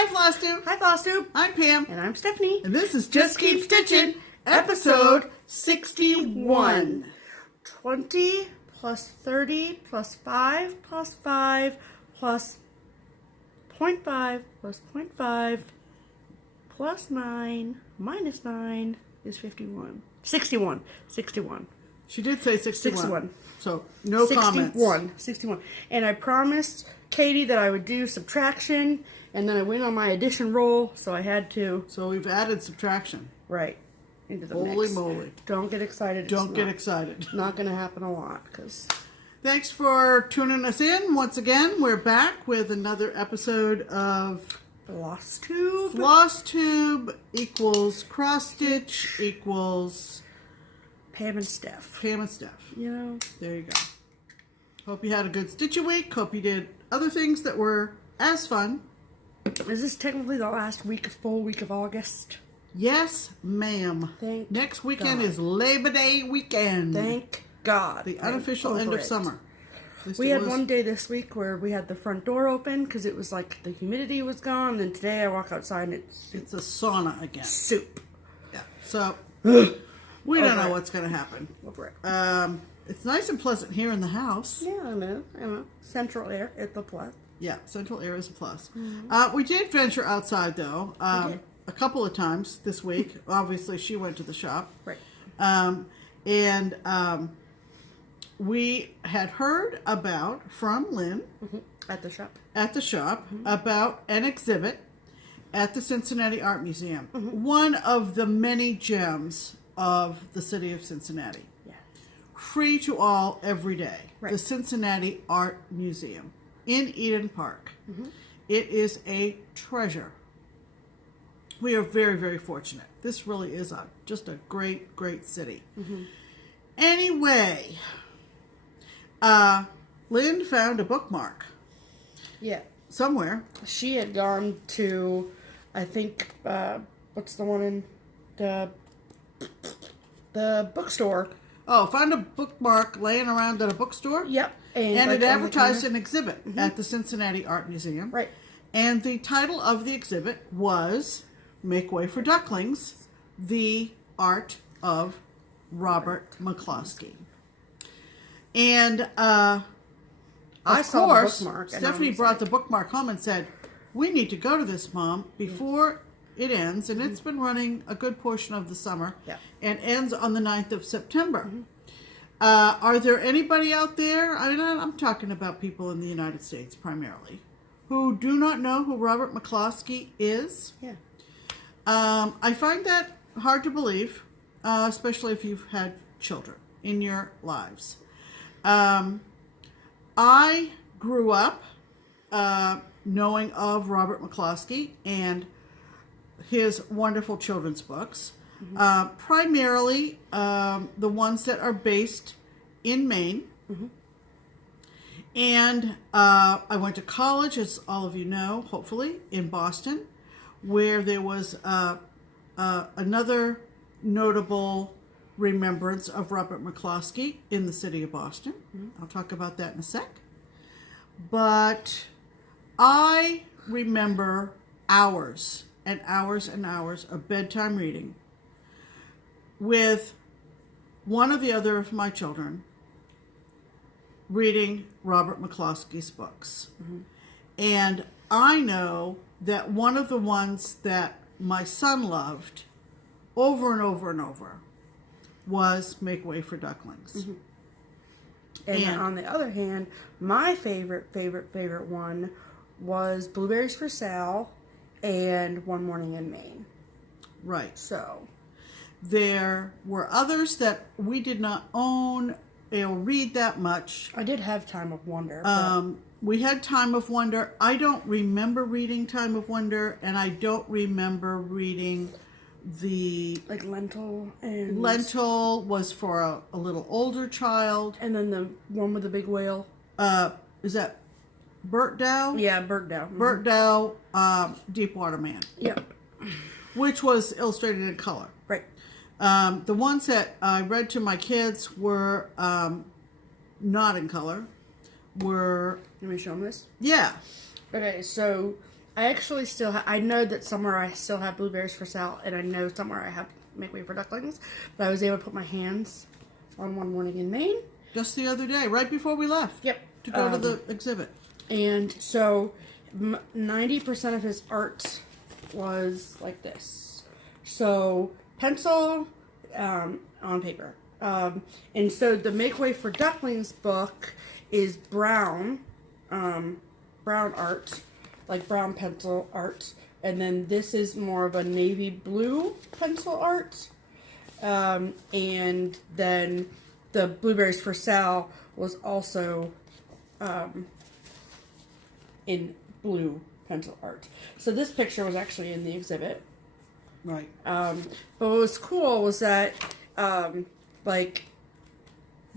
Hi, FlossTube. Hi, FlossTube. I'm Pam. And I'm Stephanie. And this is Just Keep Stitching, episode 61. 20 plus 30 plus 5 plus 5 plus 0.5 plus 0.5 plus 9 minus 9 is 51. 61. 61. She did say 61. 61. So, no 61. comments. 61. And I promised Katie that I would do subtraction, and then I went on my addition roll, so I had to. So, we've added subtraction. Right. Into the Holy mix. moly. Don't get excited. Don't get excited. Not going to happen a lot. Thanks for tuning us in. Once again, we're back with another episode of FlossTube. FlossTube equals cross stitch equals Pam and Steph. Pam and Steph. You know. There you go. Hope you had a good stitchy week. Hope you did other things that were as fun. Is this technically the last full week of August? Yes, ma'am. Thank Next weekend God. is Labor Day weekend. Thank God. The unofficial end of summer. We had one day this week where we had the front door open because it was like the humidity was gone. And then today I walk outside and it's a sauna again. Soup. Yeah. So we don't know what's going to happen. Over it. It's nice and pleasant here in the house. Yeah, I know. Central air at the plus. Yeah, central air is a plus. Mm-hmm. We did venture outside though. We did. A couple of times this week. Obviously, she went to the shop. Right. We had heard from Lynn At the shop. about an exhibit at the Cincinnati Art Museum. One of the many gems of the city of Cincinnati. Yeah. Free to all every day. Right. The Cincinnati Art Museum in Eden Park. It is a treasure. We are very, very fortunate. This really is just a great, great city. Anyway, Lynn found a bookmark. Yeah. Somewhere. She had gone to, I think, what's the one in the bookstore? Oh, found a bookmark laying around at a bookstore? Yep. And it advertised an exhibit at the Cincinnati Art Museum. Right. And the title of the exhibit was Make Way for Ducklings, The Art of Robert McCloskey. And, I saw the bookmark. Stephanie brought the bookmark home and said, we need to go to this, Mom, before it ends. And it's been running a good portion of the summer. Yeah. And ends on the 9th of September. Are there anybody out there, I'm talking about people in the United States primarily, who do not know who Robert McCloskey is? Yeah. I find that hard to believe, especially if you've had children in your lives. I grew up knowing of Robert McCloskey and his wonderful children's books, primarily the ones that are based in Maine. And I went to college, as all of you know, hopefully, in Boston, where there was another notable remembrance of Robert McCloskey in the city of Boston. I'll talk about that in a sec. But I remember hours and hours and hours of bedtime reading with one or the other of my children reading Robert McCloskey's books. And I know that one of the ones that my son loved over and over and over was Make Way for Ducklings. And on the other hand, my favorite one was Blueberries for Sal and One Morning in Maine. Right. So there were others that we did not own or read that much. I did have Time of Wonder. We had Time of Wonder. I don't remember reading Time of Wonder, and I don't remember reading the... Like Lentil and... Lentil was for a little older child. And then the one with the big whale. Is that Burt Dow? Yeah, Burt Dow. Burt Dow, Deepwater Man. Yep. Which was illustrated in color. Right. The ones that I read to my kids were not in color. Were... Let me show them this. Yeah. Okay, so I actually still I know that somewhere I still have Blueberries for Sale, and I know somewhere I have Make Way for Ducklings, but I was able to put my hands on One Morning in Maine. Just the other day, right before we left. Yep. To go to the exhibit. And so 90% of his art was like this. So pencil on paper. And so the Make Way for Ducklings book is brown art, like brown pencil art. And then this is more of a navy blue pencil art. And then the Blueberries for Sale was also in blue pencil art. So this picture was actually in the exhibit. Right. But what was cool was that, so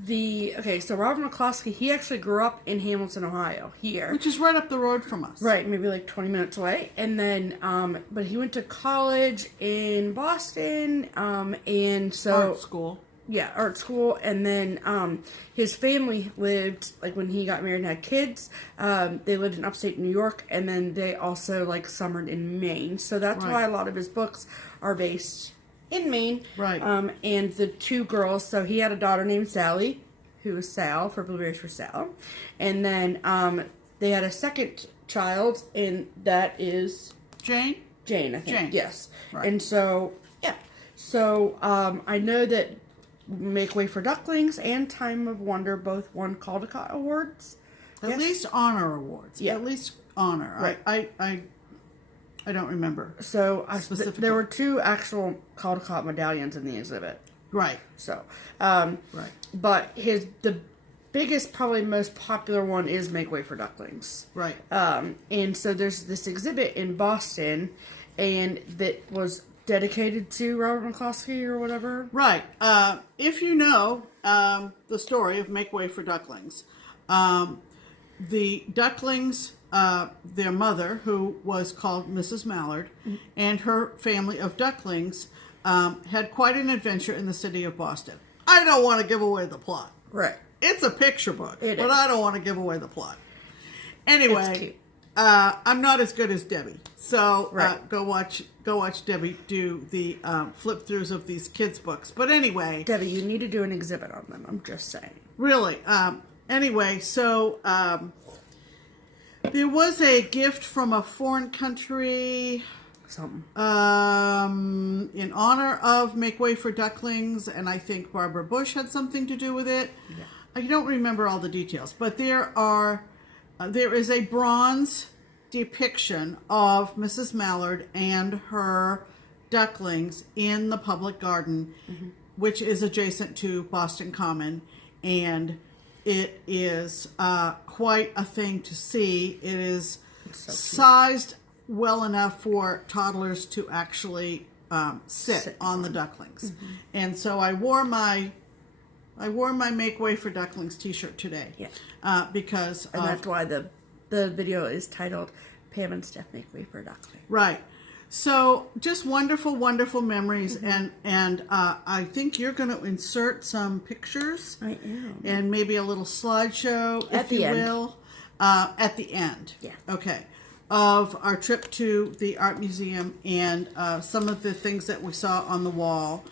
Robert McCloskey, he actually grew up in Hamilton, Ohio, here. Which is right up the road from us. Right, maybe like 20 minutes away. And then, but he went to college in Boston, and so... Art school. Yeah, art school. And then his family lived, like when he got married and had kids, they lived in upstate New York, and then they also like summered in Maine. So that's why a lot of his books are based in Maine. Right. And the two girls, so he had a daughter named Sally, who was Sal for Blueberries for Sal. And then they had a second child, and that is... Jane, I think. Jane. Yes. Right. And so, yeah. So I know that Make Way for Ducklings and Time of Wonder both won Caldecott Awards. At least honor awards. Yeah. At least honor. Right. I don't remember. So specifically. There were two actual Caldecott medallions in the exhibit. Right. So, right. But the biggest, probably most popular one is Make Way for Ducklings. Right. And so there's this exhibit in Boston, and that was dedicated to Robert McCloskey or whatever. Right. If you know the story of Make Way for Ducklings, the Ducklings, their mother, who was called Mrs. Mallard, and her family of ducklings had quite an adventure in the city of Boston. I don't want to give away the plot. Right. It's a picture book, but I don't want to give away the plot. It's Anyway, cute. I'm not as good as Debbie, so Right. go watch Debbie do the flip throughs of these kids' books. But anyway, Debbie, you need to do an exhibit on them. I'm just saying. really. Anyway, so there was a gift from a foreign country Something. in honor of Make Way for Ducklings, and I think Barbara Bush had something to do with it. Yeah. I don't remember all the details, but there is a bronze depiction of Mrs. Mallard and her ducklings in the public garden, which is adjacent to Boston Common, and it is quite a thing to see. It is so sized well enough for toddlers to actually sit on the ducklings. And so I wore my Make Way for Ducklings t-shirt today. Yeah. Because And that's why the video is titled Pam and Steph Make Way for Ducklings. Right. So just wonderful, wonderful memories, and I think you're going to insert some pictures. I am. And maybe a little slideshow, if you will, at the end. Yeah. Okay. Of our trip to the art museum and some of the things that we saw on the wall.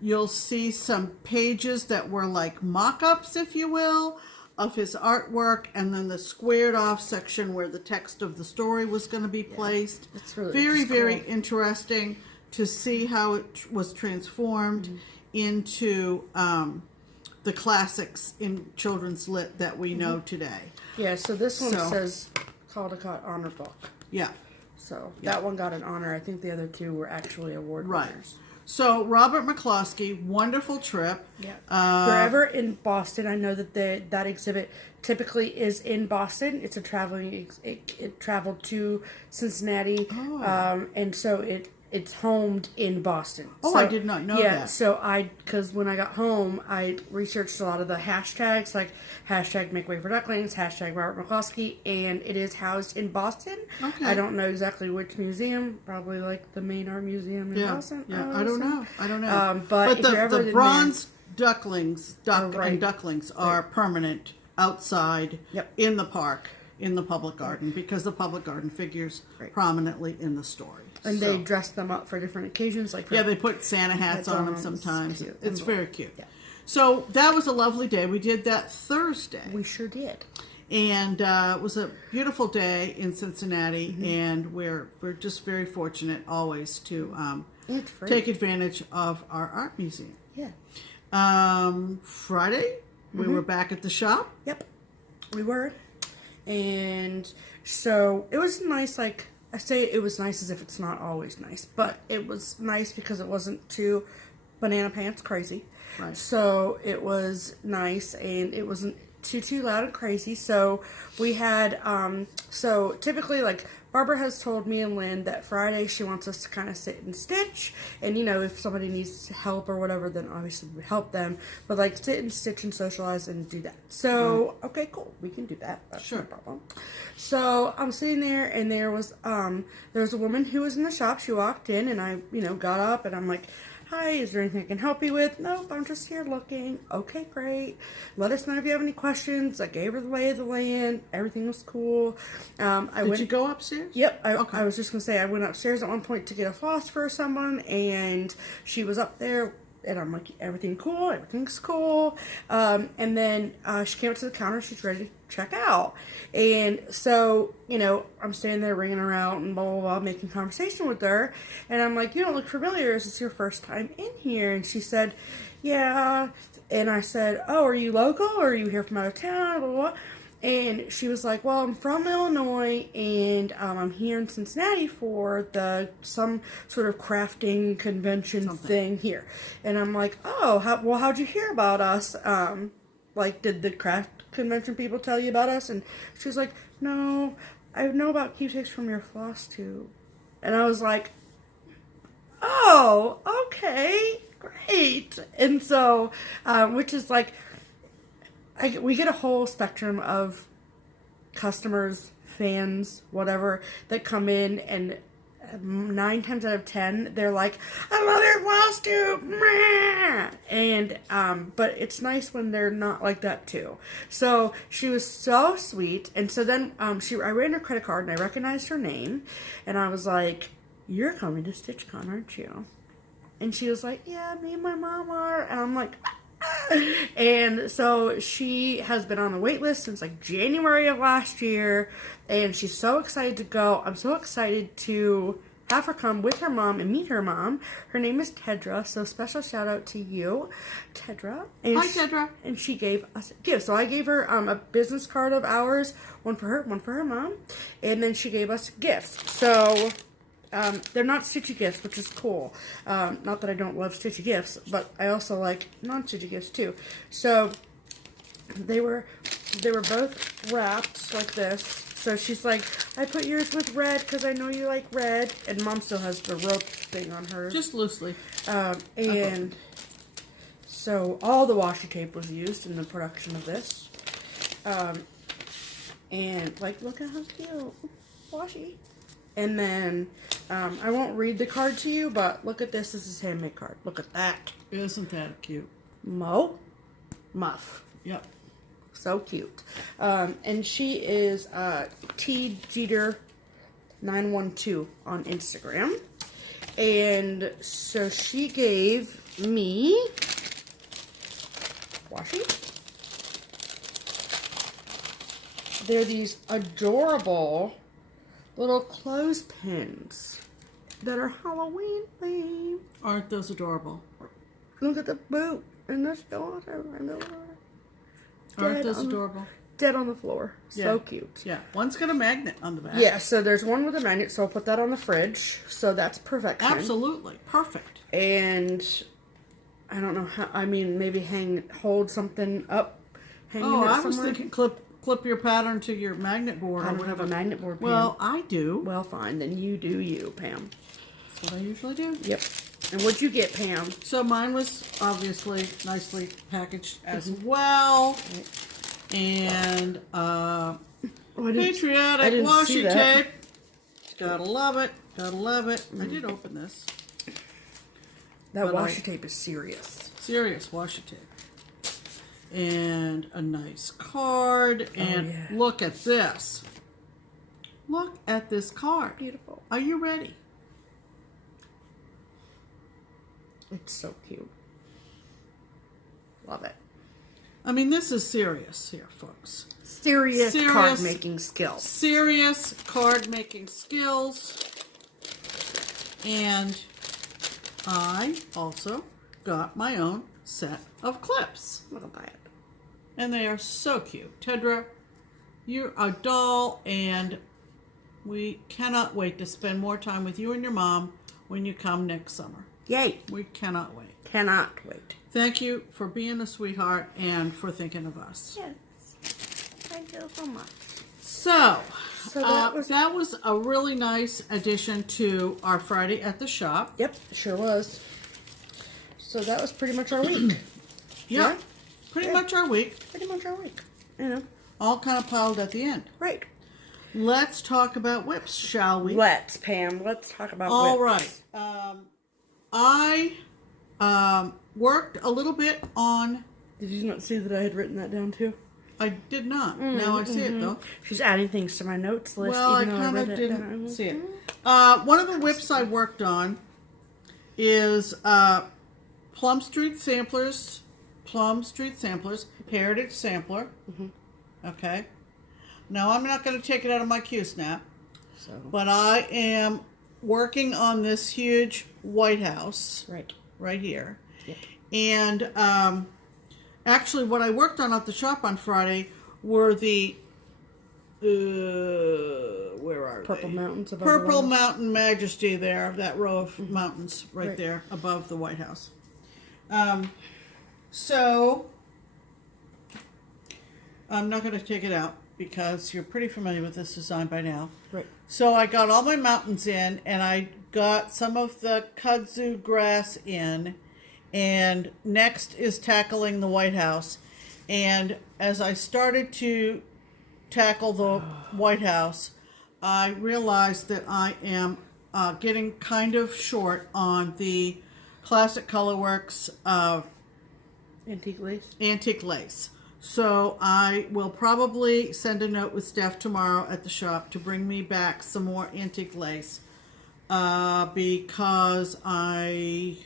You'll see some pages that were like mock-ups, if you will, of his artwork, and then the squared off section where the text of the story was going to be placed. That's really very, very cool. interesting to see how it was transformed into the classics in children's lit that we know today. Yeah, so this one says Caldecott Honor Book. Yeah. So that one got an honor. I think the other two were actually award winners. So Robert McCloskey, wonderful trip. Yeah. Forever in Boston. I know that that exhibit typically is in Boston. It's a traveling. It traveled to Cincinnati, and so it's homed in Boston. Oh, so, I did not know that. Yeah. So because when I got home, I researched a lot of the hashtags, like hashtag Make Way for Ducklings, hashtag Robert McCloskey, and it is housed in Boston. Okay. I don't know exactly which museum. Probably like the main art museum in Boston. Yeah, I don't know. But if you're ever the in bronze ducklings, right. and ducklings are permanent outside in the park. in the public garden because the public garden figures Right. prominently in the story. And So- they dress them up for different occasions, like for yeah, they put Santa hats on them It's sometimes. cute. It's very cute. Yeah. So that was a lovely day. We did that Thursday. We sure did. And it was a beautiful day in Cincinnati, Mm-hmm. and we're just very fortunate always to It's free. take advantage of our art museum. Yeah. Friday, we were back at the shop. Yep. We were. And so it was nice, like, I say it was nice as if it's not always nice, but it was nice because it wasn't too banana pants crazy. Right. So it was nice and it wasn't too loud and crazy. So we had, so typically, like, Barbara has told me and Lynn that Friday she wants us to kind of sit and stitch, and you know, if somebody needs help or whatever, then obviously we help them, but like sit and stitch and socialize and do that. So okay, cool, we can do that. That's Sure. no problem. So I'm sitting there, and there was a woman who was in the shop. She walked in, and I, you know, got up, and I'm like, hi, is there anything I can help you with? Nope, I'm just here looking. Okay, great. Let us know if you have any questions. I gave her the lay of the land. Everything was cool. Did you go upstairs? Yep. Okay. I was just going to say, I went upstairs at one point to get a floss for someone, and she was up there, and I'm like, everything cool? Everything's cool. And then she came up to the counter. She's ready to check out. And so, you know, I'm standing there ringing her out and blah, blah, blah, making conversation with her. And I'm like, you don't look familiar. Is this your first time in here? And she said, yeah. And I said, oh, are you local or are you here from out of town? Blah, blah, blah. And she was like, well, I'm from Illinois, and I'm here in Cincinnati for some sort of crafting convention thing here. And I'm like, oh, how'd you hear about us? Like, did the craft convention people tell you about us? And she was like, no, I know about Keepsakes from your FlossTube. And I was like, oh, okay, great. And so, which is like, we get a whole spectrum of customers, fans, whatever, that come in, and 9 times out of 10, they're like, I love your FlossTube, and but it's nice when they're not like that too. So she was so sweet, and so then I ran her credit card, and I recognized her name, and I was like, you're coming to StitchCon, aren't you? And she was like, yeah, me and my mom are, and I'm like, and so she has been on the wait list since like January of last year, and she's so excited to go. I'm so excited to have her come with her mom and meet her mom. Her name is Tedra, so special shout out to you, Tedra. And Hi, Tedra. And she gave us a gift. So I gave her a business card of ours, one for her mom, and then she gave us gifts. So they're not stitchy gifts, which is cool. Not that I don't love stitchy gifts, but I also like non-stitchy gifts too. So they were both wrapped like this. So she's like, I put yours with red because I know you like red, and Mom still has the rope thing on hers. Just loosely. And so all the washi tape was used in the production of this. And like, look at how cute, washi. And then, I won't read the card to you, but look at this. This is a handmade card. Look at that. Isn't that cute? Muff. Yep. So cute. And she is T Jeter 912 on Instagram. And so she gave me washi. They're these adorable little clothespins that are Halloween themed. Aren't those adorable? Look at the boot and the daughter and the Aren't those adorable? Dead on the floor. So Yeah. cute. Yeah. One's got a magnet on the back. Yeah, so there's one with a magnet, so I'll put that on the fridge. So that's perfection. Absolutely. Perfect. And I don't know how, I mean, maybe hold something up. Hanging Oh, it I was somewhere. thinking clip your pattern to your magnet board. I or don't have whatever. a magnet board, Pam. Well, I do. Well, fine. Then you do you, Pam. That's what I usually do. Yep. And what'd you get, Pam? So mine was obviously nicely packaged as well. And patriotic didn't see washi that. tape. Gotta love it. Gotta love it. I did open this. That But washi tape is serious. Serious washi tape. and a nice card. And yeah. look at this. Look at this card. Beautiful. Are you ready? It's so cute. Love it. I mean, this is serious here, folks. Serious card making skills. Serious card making skills. And I also got my own set of clips. Look at that. And they are so cute. Tedra, you're a doll, and we cannot wait to spend more time with you and your mom when you come next summer. Yay. We cannot wait. Cannot wait. Thank you for being a sweetheart and for thinking of us. Yes. Thank you so much. So that was a really nice addition to our Friday at the shop. Yep, sure was. So that was pretty much our week. Yeah. Pretty much our week. Pretty much our week. You know. All kind of piled at the end. Right. Let's talk about whips, shall we? Let's, Pam. Let's talk about All whips. right. I worked a little bit on... Did you not see that I had written that down too? I did not. Now I see it, though. She's adding things to my notes list. Well, I even though kind of read it didn't down. see it. One of the whips I worked on is Plum Street Samplers, Heritage Sampler. Okay. Now, I'm not going to take it out of my Q-snap, but I am working on this huge White House right here. Yep. And actually, what I worked on at the shop on Friday were the where are Purple they? Mountains above Purple the Mountain Majesty there, that row of mountains right there above the White House. So I'm not going to take it out because you're pretty familiar with this design by now. Right. So I got all my mountains in, and I got some of the kudzu grass in, and next is tackling the White House. And as I started to tackle the White House, I realized that I am getting kind of short on the Classic Colorworks antique lace. So I will probably send a note with Steph tomorrow at the shop to bring me back some more antique lace because I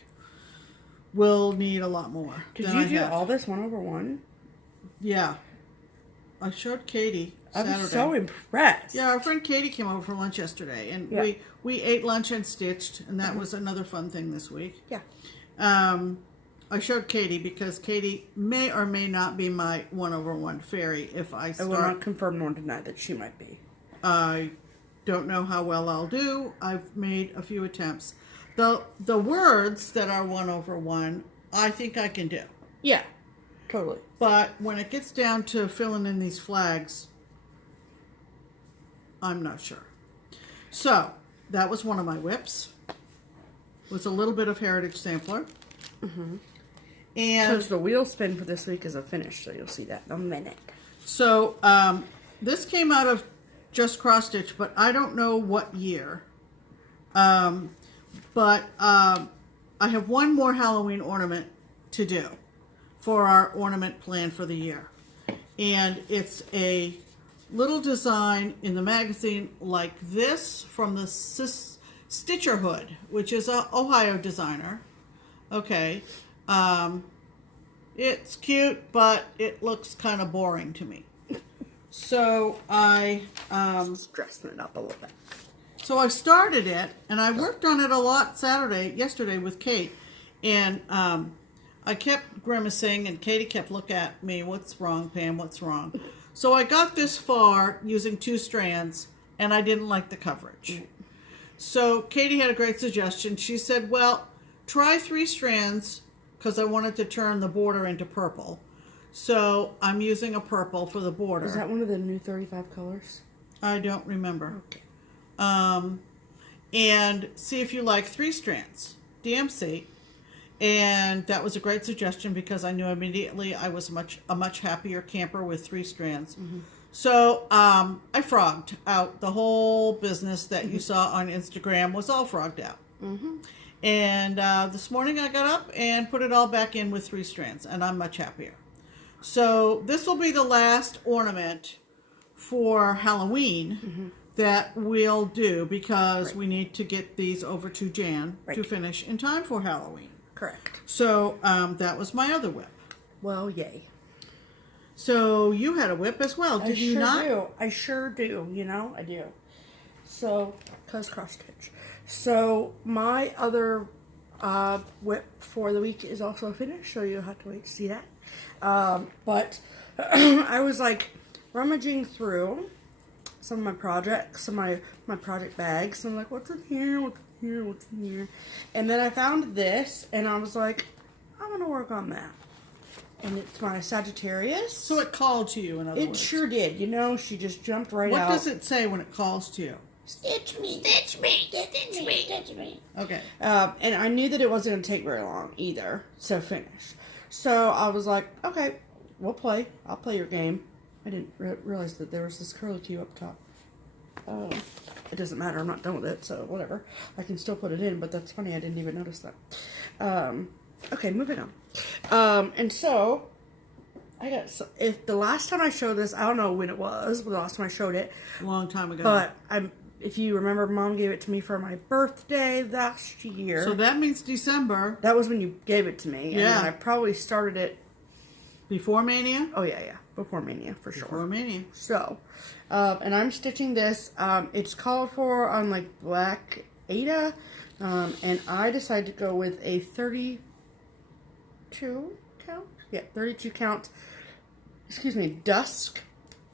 will need a lot more. Did you do all this 1/1? Yeah. I showed Katie Saturday. I was so impressed. Yeah, our friend Katie came over for lunch yesterday, and we ate lunch and stitched, and that was another fun thing this week. Yeah. I showed Katie because Katie may or may not be my 1/1 fairy if I start. I will not confirm nor deny that she might be. I don't know how well I'll do. I've made a few attempts. The words that are 1/1, I think I can do. Yeah, totally. But when it gets down to filling in these flags, I'm not sure. So that was one of my whips. Was a little bit of Heritage Sampler. And because the wheel spin for this week is a finish, so you'll see that in a minute. So this came out of Just Cross Stitch, but I don't know what year. But I have one more Halloween ornament to do for our ornament plan for the year. And it's a little design in the magazine like this from the Stitcherhood, which is an Ohio designer. Okay. It's cute, but it looks kind of boring to me. So I just dressing it up a little bit. So I started it, and I worked on it a lot yesterday with Kate, and I kept grimacing, and Katie kept looking at me, "What's wrong, Pam? What's wrong?" So I got this far using 2 strands, and I didn't like the coverage. So Katie had a great suggestion. She said, "Well, try 3 strands." Because I wanted to turn the border into purple. So I'm using a purple for the border. Is that one of the new 35 colors? I don't remember. Okay. And see if you like 3 strands. DMC. And that was a great suggestion because I knew immediately I was a much happier camper with 3 strands. So I frogged out the whole business that you saw on Instagram was all frogged out. And this morning I got up and put it all back in with 3 strands, and I'm much happier. So this will be the last ornament for Halloween that we'll do because we need to get these over to Jan to finish in time for Halloween. Correct. So that was my other whip. Well, yay. So you had a whip as well, did you not? I sure do. You know, I do. So, cause cross stitch. So my other whip for the week is also finished, so you'll have to wait to see that. But I was like rummaging through some of my projects, some of my project bags. I'm like, what's in here? What's in here? What's in here? And then I found this, and I was like, I'm gonna work on that. And it's my Sagittarius. So it called to you, in other words. It sure did. You know, she just jumped right out. What does it say when it calls to you? Stitch me, stitch me, stitch me, stitch me. Okay. And I knew that it wasn't going to take very long either to finish. So I was like, okay, we'll play. I'll play your game. I didn't realize that there was this curly Q up top. It doesn't matter. I'm not done with it, so whatever. I can still put it in, but that's funny. I didn't even notice that. Okay, moving on. And so I got, if the last time I showed this, I don't know when it was, the last time I showed it. A long time ago. But if you remember, Mom gave it to me for my birthday last year. So that means December. That was when you gave it to me. Yeah. And I probably started it. Before Mania? Oh, yeah. Before Mania, for sure. Before Mania. So, and I'm stitching this. It's called for on like Black Ada. And I decided to go with a 32 count? Yeah, 32 count. Excuse me, Dusk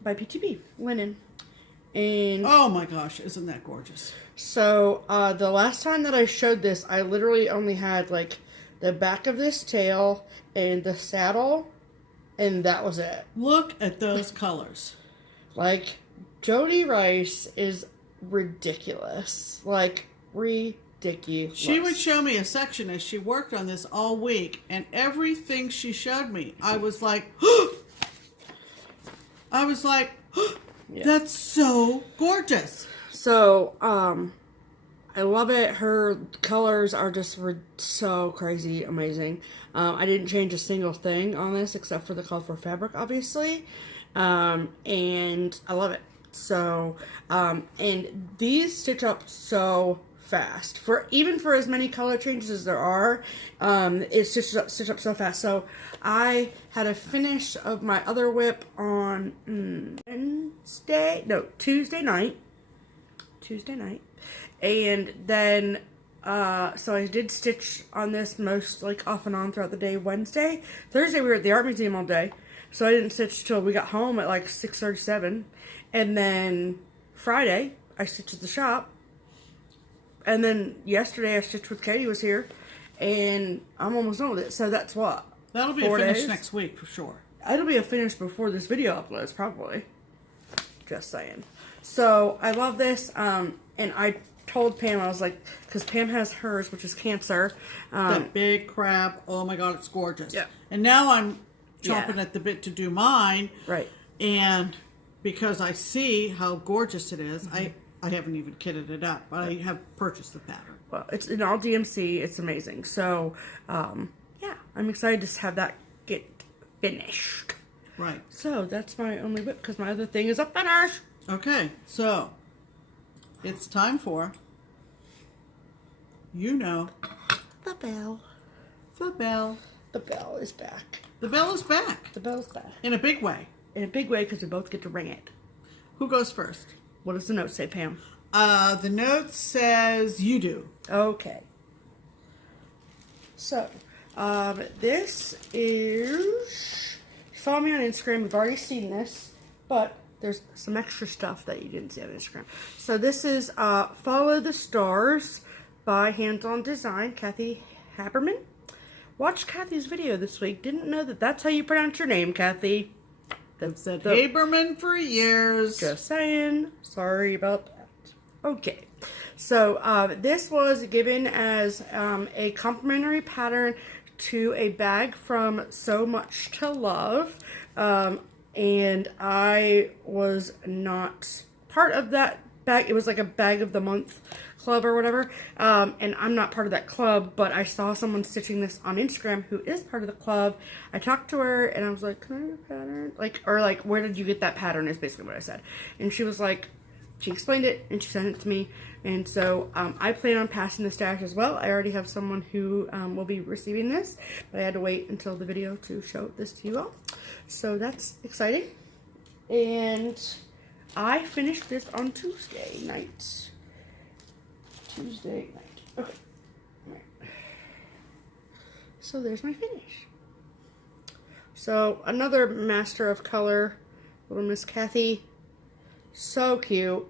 by PTB linen. And oh my gosh, isn't that gorgeous? so the last time that I showed this, I literally only had like the back of this tail and the saddle, and that was it. Look at those colors. Like, Jody Rice is ridiculous. Like, ridiculous. She would show me a section as she worked on this all week, and everything she showed me, I was like, Yeah. That's so gorgeous. So, I love it. Her colors are just so crazy amazing. I didn't change a single thing on this except for the colorful fabric, obviously. And I love it. So, and these stitch up so fast. Even for as many color changes as there are, it stitches up so fast. So I had a finish of my other whip on Tuesday night. And then, so I did stitch on this most, like, off and on throughout the day Wednesday. Thursday we were at the art museum all day, so I didn't stitch till we got home at like 6:37. And then Friday I stitched at the shop. And then yesterday I stitched with Katie was here, and I'm almost done with it. So that's what? That'll be 4 a finish days? next week for sure. It'll be a finish before this video uploads, probably. Just saying. So I love this, and I told Pam, I was like, because Pam has hers, which is Cancer. That big crab, oh my god, it's gorgeous. Yeah. And now I'm chomping at the bit to do mine. Right. And because I see how gorgeous it is, I haven't even kitted it up, but I have purchased the pattern. Well, it's in all DMC. It's amazing. So, yeah, I'm excited to have that get finished. Right. So that's my only whip because my other thing is a finish. Okay, so it's time for, the bell. the bell. The bell is back. The bell is back. The bell's back. In a big way. In a big way because we both get to ring it. Who goes first? What does the note say, Pam? The note says you do. Okay. So, this is, follow me on Instagram, you've already seen this, but there's some extra stuff that you didn't see on Instagram. So this is Follow the Stars by Hands On Design, Cathy Habermann. Watched Cathy's video this week. Didn't know that that's how you pronounce your name, Cathy. I've said Habermann for years. Just saying. Sorry about that. Okay. So this was given as a complimentary pattern to a bag from So Much to Love. And I was not part of that bag. It was like a bag of the month club or whatever. And I'm not part of that club, but I saw someone stitching this on Instagram who is part of the club. I talked to her and I was like, can I get a pattern? Like, where did you get that pattern is basically what I said. And she was like, she explained it and she sent it to me. And so I plan on passing the stash as well. I already have someone who will be receiving this, but I had to wait until the video to show this to you all. So that's exciting. And I finished this on Tuesday night. Okay. All right. So there's my finish. So another master of color, little Miss Cathy. So cute.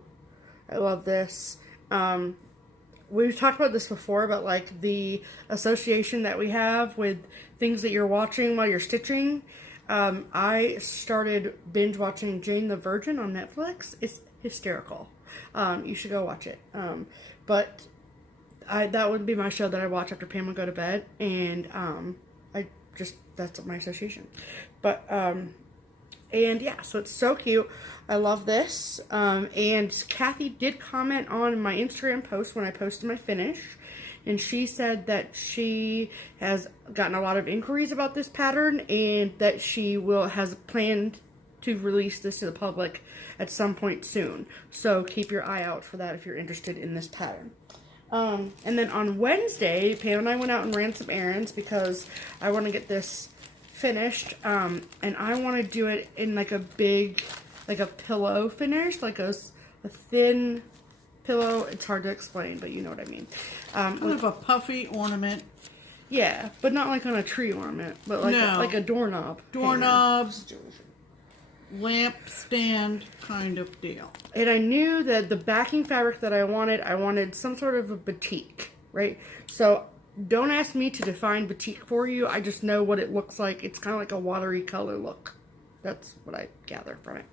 I love this. We've talked about this before, but like the association that we have with things that you're watching while you're stitching. I started binge watching Jane the Virgin on Netflix. It's hysterical. You should go watch it. But that would be my show that I watch after Pam would go to bed, and that's my association. But and yeah, so it's so cute. I love this. And Cathy did comment on my Instagram post when I posted my finish. And she said that she has gotten a lot of inquiries about this pattern and that she has planned to release this to the public at some point soon. So keep your eye out for that if you're interested in this pattern. And then on Wednesday, Pam and I went out and ran some errands because I want to get this finished. And I want to do it in like a big, like a pillow finish, like a thin pillow. It's hard to explain, but you know what I mean. Kind of a puffy ornament. Yeah, but not like on a tree ornament, but like like a doorknob. Doorknobs, lamp stand kind of deal. And I knew that the backing fabric that I wanted some sort of a batik, right? So don't ask me to define batik for you. I just know what it looks like. It's kind of like a watery color look. That's what I gather from it.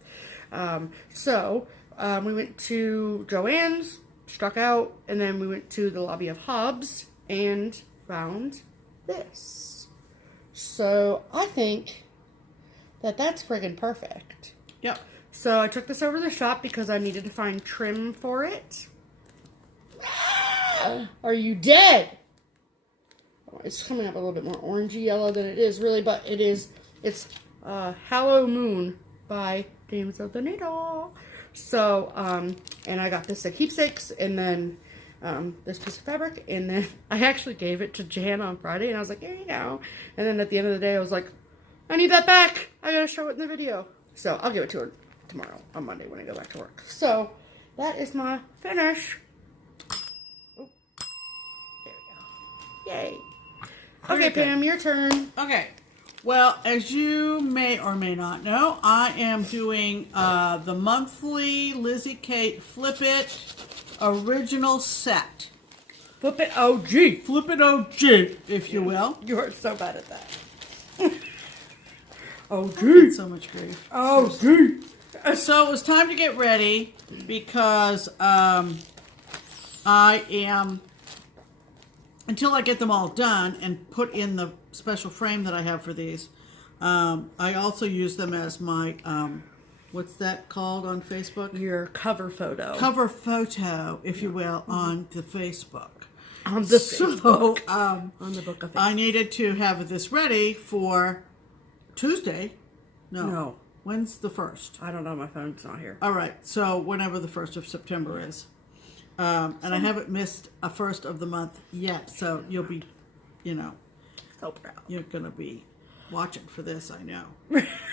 We went to Joann's, struck out, and then we went to the lobby of Hobbs and found this. So I think that that's friggin' perfect. Yep. So I took this over to the shop because I needed to find trim for it. Are you dead? Oh, it's coming up a little bit more orangey yellow than it is really, but it's Hallow Moon by James of the Needle. So, and I got this at Keepsakes, and then this piece of fabric, and then I actually gave it to Jan on Friday, and I was like, here you go. And then at the end of the day, I was like, I need that back. I gotta show it in the video. So I'll give it to her tomorrow, on Monday, when I go back to work. So that is my finish. Oh, there we go. Yay. Okay, Pam, your turn. Okay. Well, as you may or may not know, I am doing the monthly Lizzie Kate Flip It original set. Flip It OG. Flip It OG, if you will. You are so bad at that. OG. I get so much grief. OG. So it was time to get ready because I am, until I get them all done and put in the special frame that I have for these, I also use them as my, what's that called on Facebook? Your cover photo. Cover photo, if you will, on the Facebook. On the Facebook. On the book of Facebook. I needed to have this ready for Tuesday. No. When's the 1st? I don't know. My phone's not here. All right. So whenever the 1st of September is. And I haven't missed a 1st of the month yet. So you'll be, So proud. you're going to be watching for this, I know.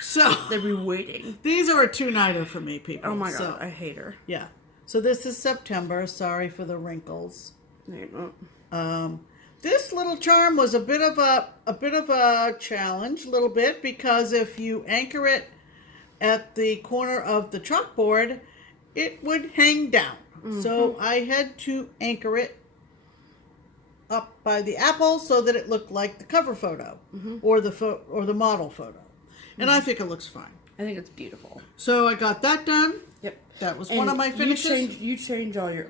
So they'll be waiting. These are a 2-nighter for me, people. Oh my God. So, I hate her. yeah. So this is September. Sorry for the wrinkles. This little charm was a bit of a challenge, a little bit, because if you anchor it at the corner of the chalkboard, it would hang down. Mm-hmm. So I had to anchor it up by the apple so that it looked like the cover photo, mm-hmm. or the model photo. Mm-hmm. And I think it looks fine. I think it's beautiful. So I got that done. Yep. That was one of my finishes. You change all your,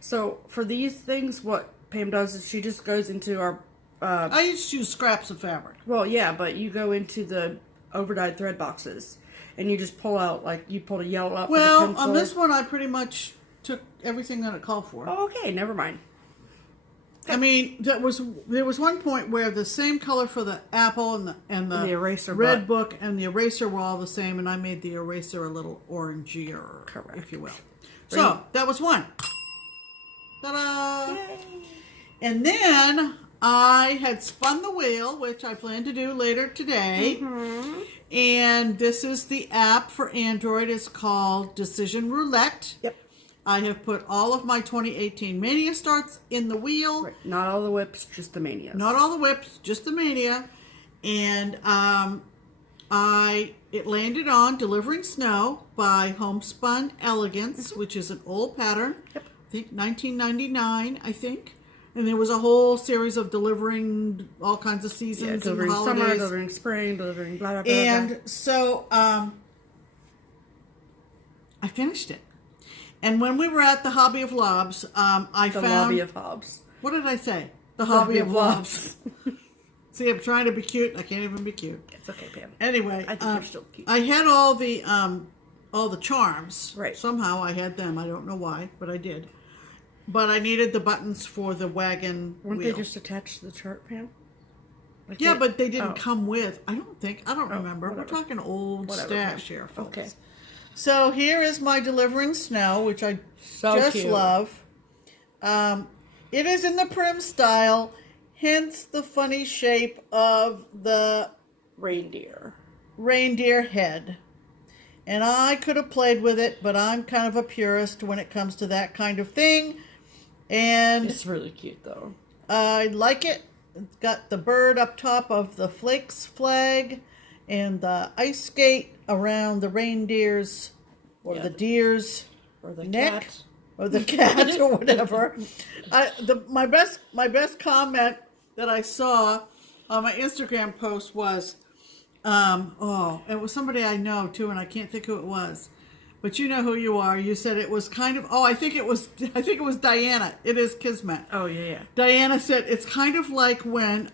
so for these things, what Pam does is she just goes into our... I used to use scraps of fabric. Well, yeah, but you go into the overdyed thread boxes and you just pull out, you pull a yellow out for the pencil. On this one, I pretty much took everything that it called for. Oh, okay, never mind. I mean, there was one point where the same color for the apple and the eraser red book and the eraser were all the same, and I made the eraser a little orangier, correct, if you will. So that was one. Ta-da! Yay. And then I had spun the wheel, which I plan to do later today. Mm-hmm. And this is the app for Android. It's called Decision Roulette. Yep. I have put all of my 2018 Mania starts in the wheel. Right. Not all the whips, just the Manias. Not all the whips, just the Mania. And it landed on Delivering Snow by Homespun Elegance, which is an old pattern. Yep. I think 1999, I think. And there was a whole series of delivering all kinds of seasons, delivering and holidays. summer, delivering spring, delivering blah, blah, blah. And so I finished it. And when we were at the Hobby of Lobs, I found... The Lobby of Hobbs. What did I say? The Hobby of Lobs. See, I'm trying to be cute. I can't even be cute. It's okay, Pam. Anyway, I think you're still cute. I had all the charms. Right. Somehow I had them. I don't know why, but I did. But I needed the buttons for the wagon Weren't wheel. they just attached to the chart, Pam? Like yeah, but they didn't come with. I don't remember. Whatever. We're talking old stash here, folks. Okay. So here is my Delivering Snow, which I just cute. love. It is in the prim style, hence the funny shape of the reindeer head. And I could have played with it, but I'm kind of a purist when it comes to that kind of thing. And it's really cute, though. I like it. It's got the bird up top of the Flakes flag and the ice skate around the reindeer's or the deer's or the neck cat. Or the cat or whatever. My best comment that I saw on my Instagram post was, it was somebody I know too, and I can't think who it was. But you know who you are. You said it was kind of, I think it was Diana. It is Kismet. Oh, yeah. Diana said it's kind of like when,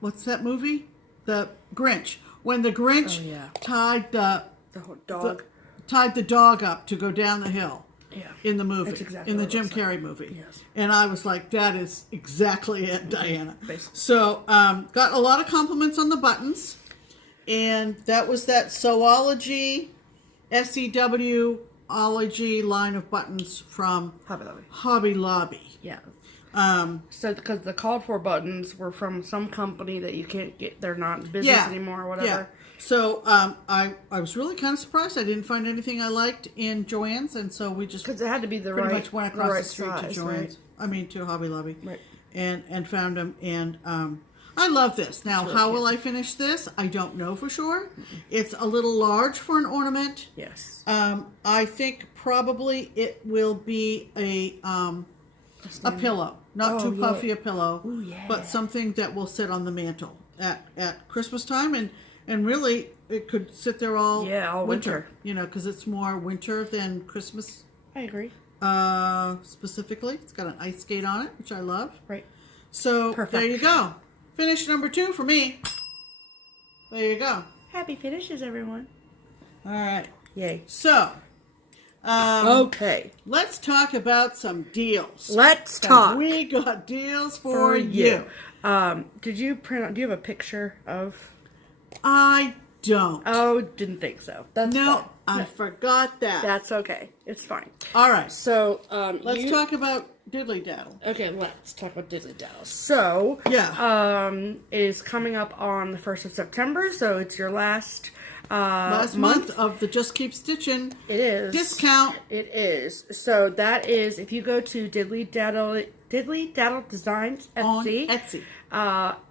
what's that movie? The Grinch. When the Grinch tied the dog. Tied the dog up to go down the hill. Yeah. In the movie. That's exactly in the what Jim it Carrey movie. Yes. And I was like, that is exactly it, Diana. Basically. So, got a lot of compliments on the buttons. And that was that Sewology, SEW-ology line of buttons from Hobby Lobby. Yeah. So because the called for buttons were from some company that you can't get, they're not in business anymore or whatever. Yeah. So I was really kind of surprised. I didn't find anything I liked in Joann's, and so we just because it had to be pretty much went across the street size, to Joann's. Right? I mean to Hobby Lobby, right? And found them, and I love this. Now, really how will I finish this? I don't know for sure. Mm-mm. It's a little large for an ornament. Yes. I think probably it will be a pillow, not too puffy a pillow, but something that will sit on the mantle at Christmas time, and really it could sit there all winter. You know, because it's more winter than Christmas. I agree. Specifically, it's got an ice skate on it, which I love. Right. So there you go. Finish number 2 for me. There you go. Happy finishes, everyone. All right. Yay. So, okay. Let's talk about some deals. Let's talk. We got deals for you. Did you print out, do you have a picture of? I don't. Oh, didn't think so. That's fine. I forgot that. That's okay. It's fine. All right. So, let's talk about Diddly Daddle. Okay, let's talk about Diddly Daddle. So, it is coming up on the 1st of September, so it's your last month of the Just Keep Stitchin'. It is. Discount. It is. So that is, if you go to Diddly Daddle Designs Etsy.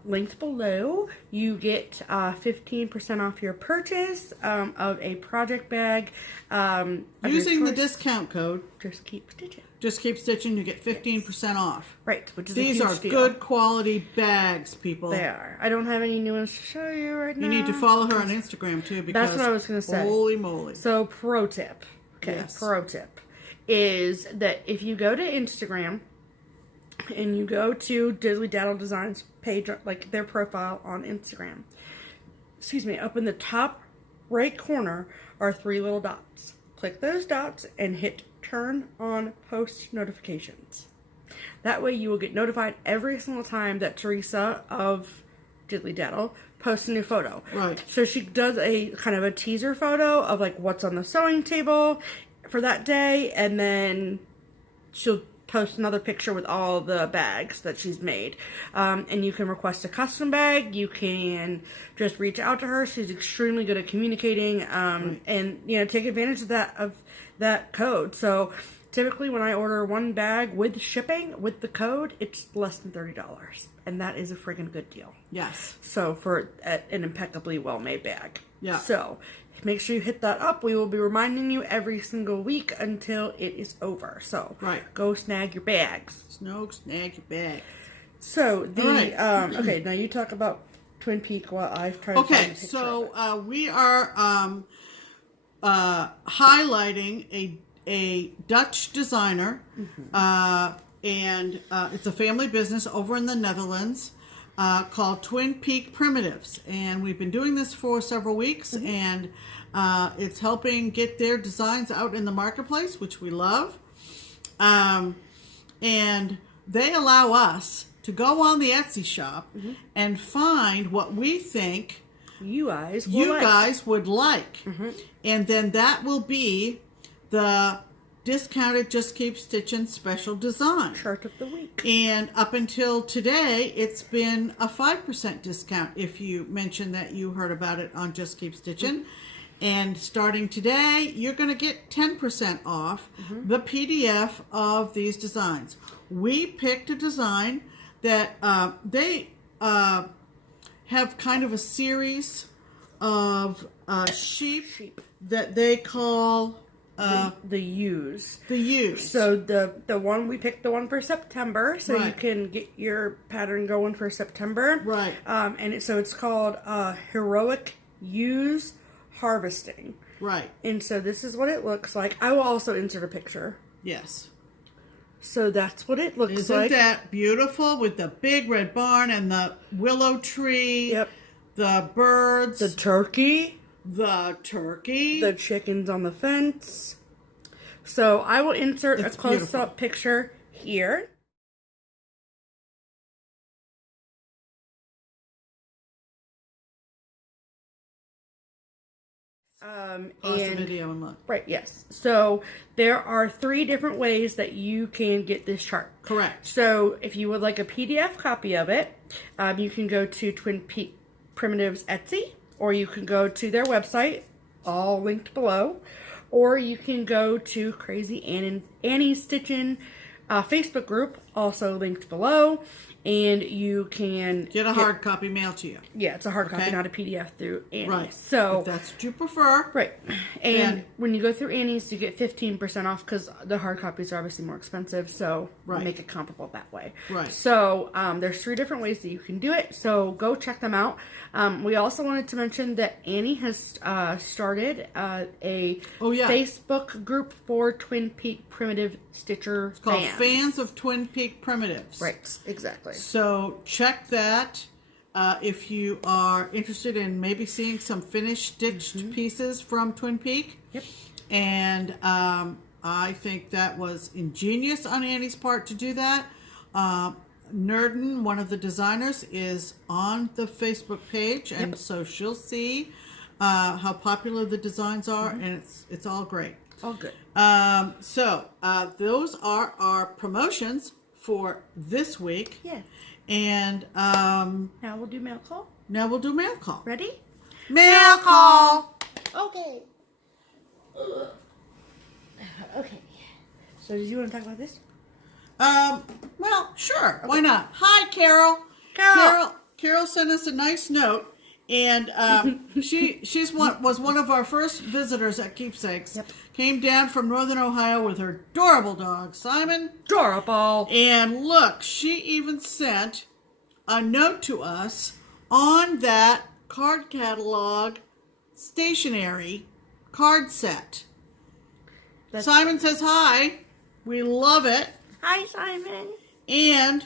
Linked below, you get 15% off your purchase of a project bag. Using the discount code Just Keep Stitchin'. Just Keep Stitchin', you get 15% off. Right, which is These a are huge deal. good quality bags, people. They are. I don't have any new ones to show you right now. You need to follow her on Instagram too, because that's what I was going to say. Holy moly! So, pro tip. Okay, pro tip is that if you go to Instagram and you go to Diddly Daddle Designs page, like their profile on Instagram, up in the top right corner are 3 little dots. click those dots and hit turn on post notifications. That way you will get notified every single time that Teresa of Diddly Daddle posts a new photo. Right. So she does a kind of a teaser photo of like what's on the sewing table for that day, and then she'll post another picture with all the bags that she's made. And you can request a custom bag. You can just reach out to her. She's extremely good at communicating, and take advantage of that code. So typically when I order one bag with shipping with the code, it's less than $30, and that is a friggin' good deal. Yes. So for an impeccably well-made bag. Yeah. So make sure you hit that up. We will be reminding you every single week until it is over. So go snag your bags. Snag your bags. So okay, now you talk about Twin Peak while I try to find a picture. So we are highlighting a Dutch designer, and it's a family business over in the Netherlands called Twin Peak Primitives, and we've been doing this for several weeks, and it's helping get their designs out in the marketplace, which we love. And they allow us to go on the Etsy shop and find what we think you guys would like. And then that will be the discounted Just Keep Stitchin' special design. Shirt of the week. And up until today, it's been a 5% discount if you mention that you heard about it on Just Keep Stitchin'. And starting today, you're going to get 10% off the PDF of these designs. We picked a design that they have kind of a series of sheep that they call the Ewes. The Ewes. So the one we picked, the one for September, so you can get your pattern going for September. Right. And it's called Heroic Ewes Harvesting. Right. And so this is what it looks like. I will also insert a picture. Yes. So that's what it looks like. Isn't that beautiful with the big red barn and the willow tree? Yep. The birds. The turkey. The chickens on the fence. So I will insert a close-up picture here. Pause the video and look. Right, yes. So there are 3 different ways that you can get this chart. Correct. So if you would like a PDF copy of it, you can go to Twin Peak Primitives Etsy, or you can go to their website, all linked below, or you can go to Crazy Annie's Stitchin' Facebook group, also linked below, and you can get a hard copy mailed to you. Yeah, it's a hard copy, not a PDF through Annie's. Right. So if that's what you prefer. Right. And when you go through Annie's, you get 15% off because the hard copies are obviously more expensive. So make it comparable that way. Right. So there's 3 different ways that you can do it. So go check them out. We also wanted to mention that Annie has started a Facebook group for Twin Peak Primitive Stitcher It's called Fans of Twin Peak Primitives. Right. Exactly. So check that if you are interested in maybe seeing some finished stitched pieces from Twin Peak. Yep. And I think that was ingenious on Annie's part to do that. Nerdin, one of the designers, is on the Facebook page, and so she'll see how popular the designs are, and it's all great. All good. So those are our promotions for this week. Yeah. And now we'll do mail call. Ready? Mail Mail call. Okay. Okay. So did you want to talk about this? Well, sure. Okay. Why not? Hi, Carol. Carol sent us a nice note, and she's was one of our first visitors at Keepsakes. Yep. Came down from Northern Ohio with her adorable dog, Simon. Adorable. And look, she even sent a note to us on that card catalog stationery card set. Simon says hi. We love it. Hi, Simon. And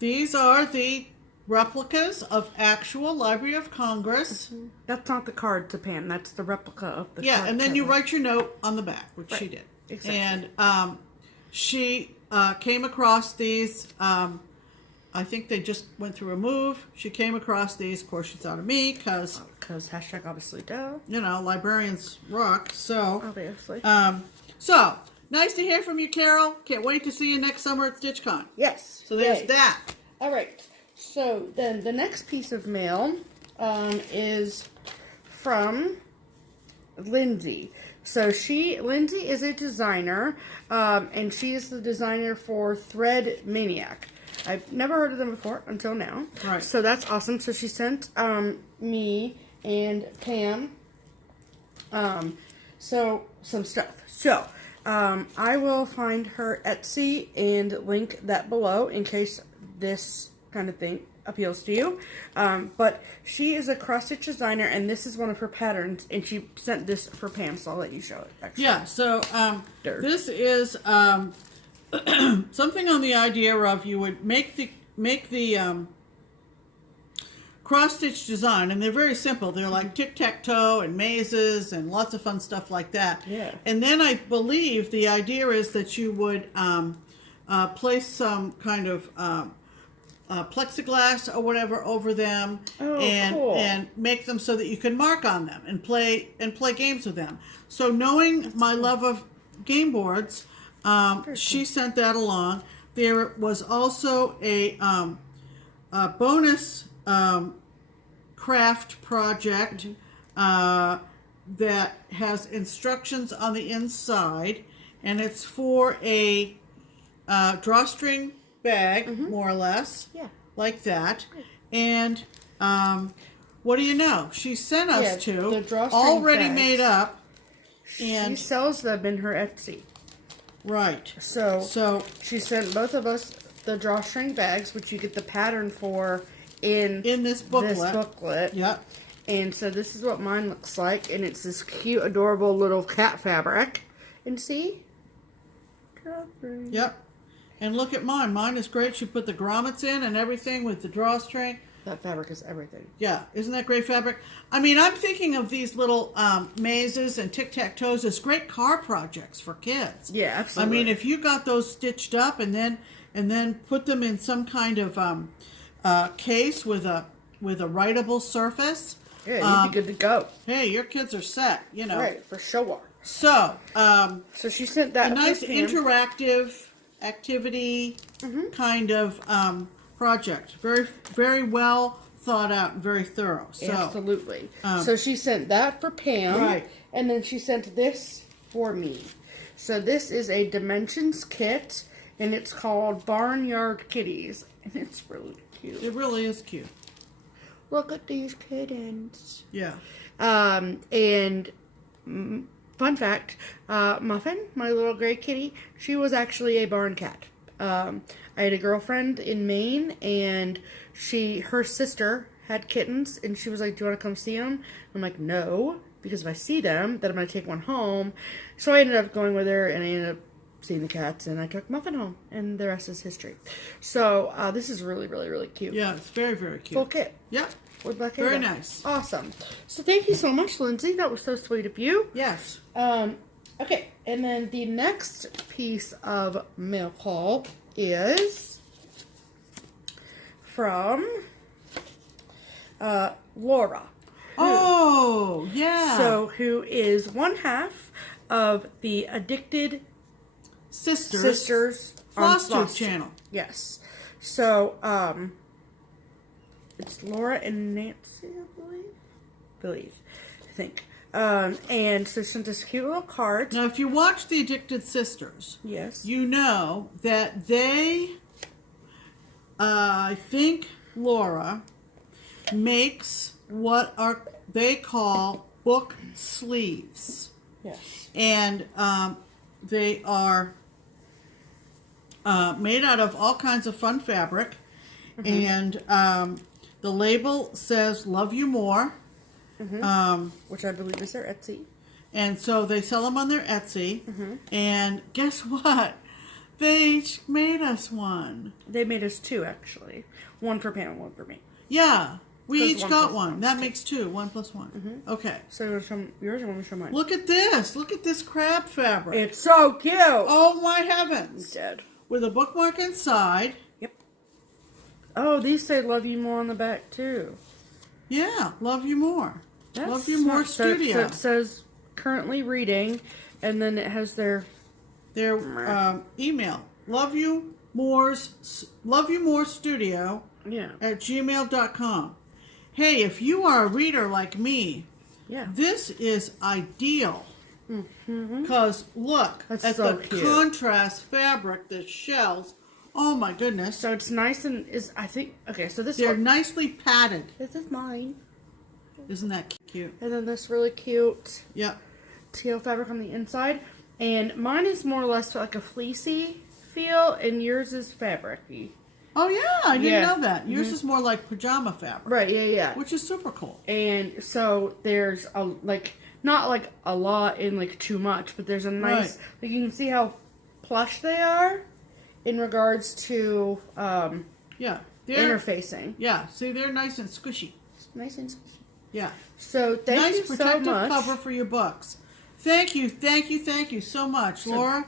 these are the replicas of actual Library of Congress. That's not the card to Pam. That's the replica of the Yeah, card and then to you her. write your note on the back, which she Right. did. Exactly. And she came across these. I think they just went through a move. She came across these. Of course, she thought of me because, hashtag obviously duh. you know, librarians rock. So, Obviously. so nice to hear from you, Carol. Can't wait to see you next summer at StitchCon. Yes. So there's Yay. that. All right. So then the next piece of mail is from Lindsay. So Lindsay is a designer, and she is the designer for Thread Maniac. I've never heard of them before until now. Right. So that's awesome. So she sent me and Pam so some stuff. So I will find her Etsy and link that below in case this kind of thing appeals to you. But she is a cross-stitch designer, and this is one of her patterns, and she sent this for Pam, so I'll let you show it. Actually. Yeah, so this is something on the idea of you would make the cross-stitch design, and they're very simple. They're like tic-tac-toe and mazes and lots of fun stuff like that. Yeah. And then I believe the idea is that you would place some kind of plexiglass or whatever over them, cool. and make them so that you can mark on them and play games with them. So knowing my love of game boards, she sent that along. There was also a bonus craft project that has instructions on the inside, and it's for a drawstring bag, more or less, like that. And what do you know? She sent us the to drawstring already bags. made up, She and sells them in her Etsy. right. So she sent both of us the drawstring bags, which you get the pattern for in this booklet. Yep. And so this is what mine looks like, and it's this cute, adorable little cat fabric. And see? Yep. And look at mine. Mine is great. She put the grommets in and everything with the drawstring. That fabric is everything. Yeah. Isn't that great fabric? I mean, I'm thinking of these little mazes and tic-tac-toes as great car projects for kids. Yeah, absolutely. I mean, if you got those stitched up and then put them in some kind of case with a writable surface. Yeah, you'd be good to go. Hey, your kids are set, you know. Right, for sure. So, so she sent that a nice for Pam. interactive activity kind of project. Very, very well thought out and very thorough. So, Absolutely. So she sent that for Pam. Right. And then she sent this for me. So this is a Dimensions kit, and it's called Barnyard Kitties. And it's really cute. it really is cute. Look at these kittens. Yeah. And fun fact, Muffin, my little gray kitty, she was actually a barn cat. I had a girlfriend in Maine, and her sister had kittens, and she was like, do you want to come see them? I'm like, no, because if I see them, then I'm going to take one home. So I ended up going with her, and I ended up seeing the cats, and I took Muffin home, and the rest is history. So this is really, really, really cute. Yeah, it's very, very cute. Full kit. Yep. With black Very hair. nice. Awesome. So thank you so much, Lindsay. That was so sweet of you. Yes. Okay, and then the next piece of mail call is from Laura. Oh, yeah. So, who is one half of the Addicted Sisters on FlossTube channel. Yes. So, it's Laura and Nancy, I think. And so she sent this cute little card. Now, if you watch The Addicted Sisters, Yes. you know that they, I think Laura makes what they call book sleeves. Yes. And they are made out of all kinds of fun fabric. And the label says "Love You More," Which I believe is their Etsy. and so they sell them on their Etsy. And guess what? They each made us one. They made us 2, actually. 1 for Pam and 1 for me. Yeah. We Because each 1 got plus 1. 1 That is makes 2. 1 plus 1. Mm-hmm. Okay. So you want to show yours or want me to show mine? Look at this. Look at this crab fabric. It's so cute. Oh my heavens. It's dead. With a bookmark inside. Yep. Oh, these say "Love You More" on the back too. Yeah, love you more. That's Love you more smart. studio. So it says currently reading, and then it has their email. Love you more studio yeah. at gmail.com. Hey, if you are a reader like me, Yeah. this is ideal. Because look That's at so the cute. contrast fabric, the shells. Oh my goodness. So it's nice and so this They're one, nicely padded. this is mine. Isn't that cute? And then this really cute Yeah. teal fabric on the inside. And mine is more or less like a fleecy feel, and yours is fabric-y. Oh yeah, I didn't Yeah. know that. Yours is more like pajama fabric. Right, yeah. Which is super cool. And so there's not like a lot in like too much, but there's a nice, Right. like you can see how plush they are in regards to Yeah. interfacing. Yeah, see, they're nice and squishy. Nice and squishy. Yeah. So thank Nice you so protective much. cover for your books. Thank you so much, Laura.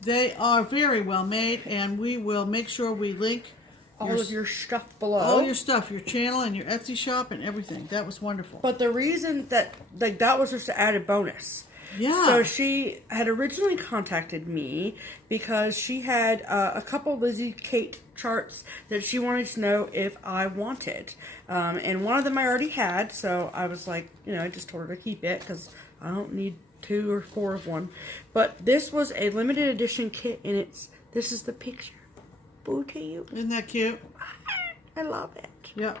They are very well made, and we will make sure we link all of your stuff below. all your stuff, your channel and your Etsy shop and everything. That was wonderful. But the reason that that was just an added bonus. Yeah. So she had originally contacted me because she had a couple Lizzie Kate charts that she wanted to know if I wanted. And one of them I already had, so I was like, I just told her to keep it because I don't need 2 or 4 of one. But this was a limited edition kit, and this is the picture. Boo to you. Isn't that cute? I love it. Yeah.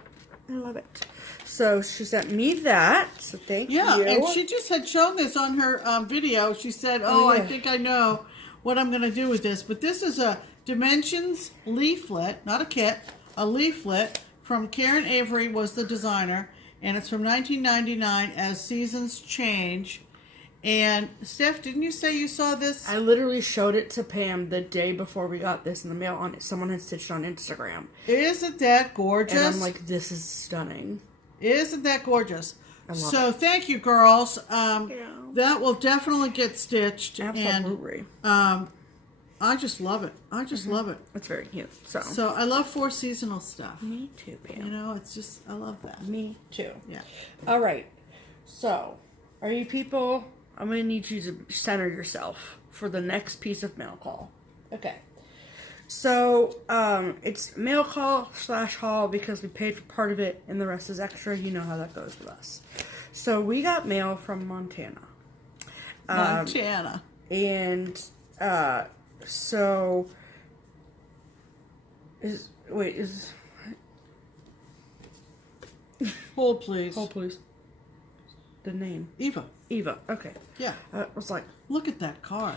I love it. So she sent me that. So thank you. Yeah, and she just had shown this on her video. She said, Oh, yeah. I think I know what I'm going to do with this. But this is a Dimensions leaflet, not a kit, a leaflet from Karen Avery was the designer. And it's from 1999 as Seasons Change. And Steph, didn't you say you saw this? I literally showed it to Pam the day before we got this in the mail. Someone had stitched on Instagram. Isn't that gorgeous? And I'm like, this is stunning. Isn't that gorgeous? I love So thank you, girls. That will definitely get stitched. Absolutely. And I just love it. I just love it. It's very cute. So I love 4 seasonal stuff. Me too, Pam. You know, it's just, I love that. Me too. Yeah. All right. So, are you people... I'm going to need you to center yourself for the next piece of mail call. Okay. So, it's mail call / haul because we paid for part of it and the rest is extra. You know how that goes with us. So, we got mail from Montana. Montana. And, so... Hold, please. Hold, please. The name. Eva. Eva. Okay. Yeah. I was like, Look at that card.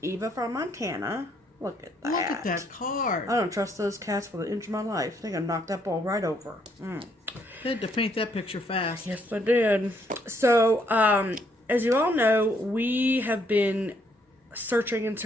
Eva from Montana. Look at that. Look at that card. I don't trust those cats with an inch of my life. They gonna knock that ball right over. They had to paint that picture fast. Yes, I did. So, as you all know, we have been searching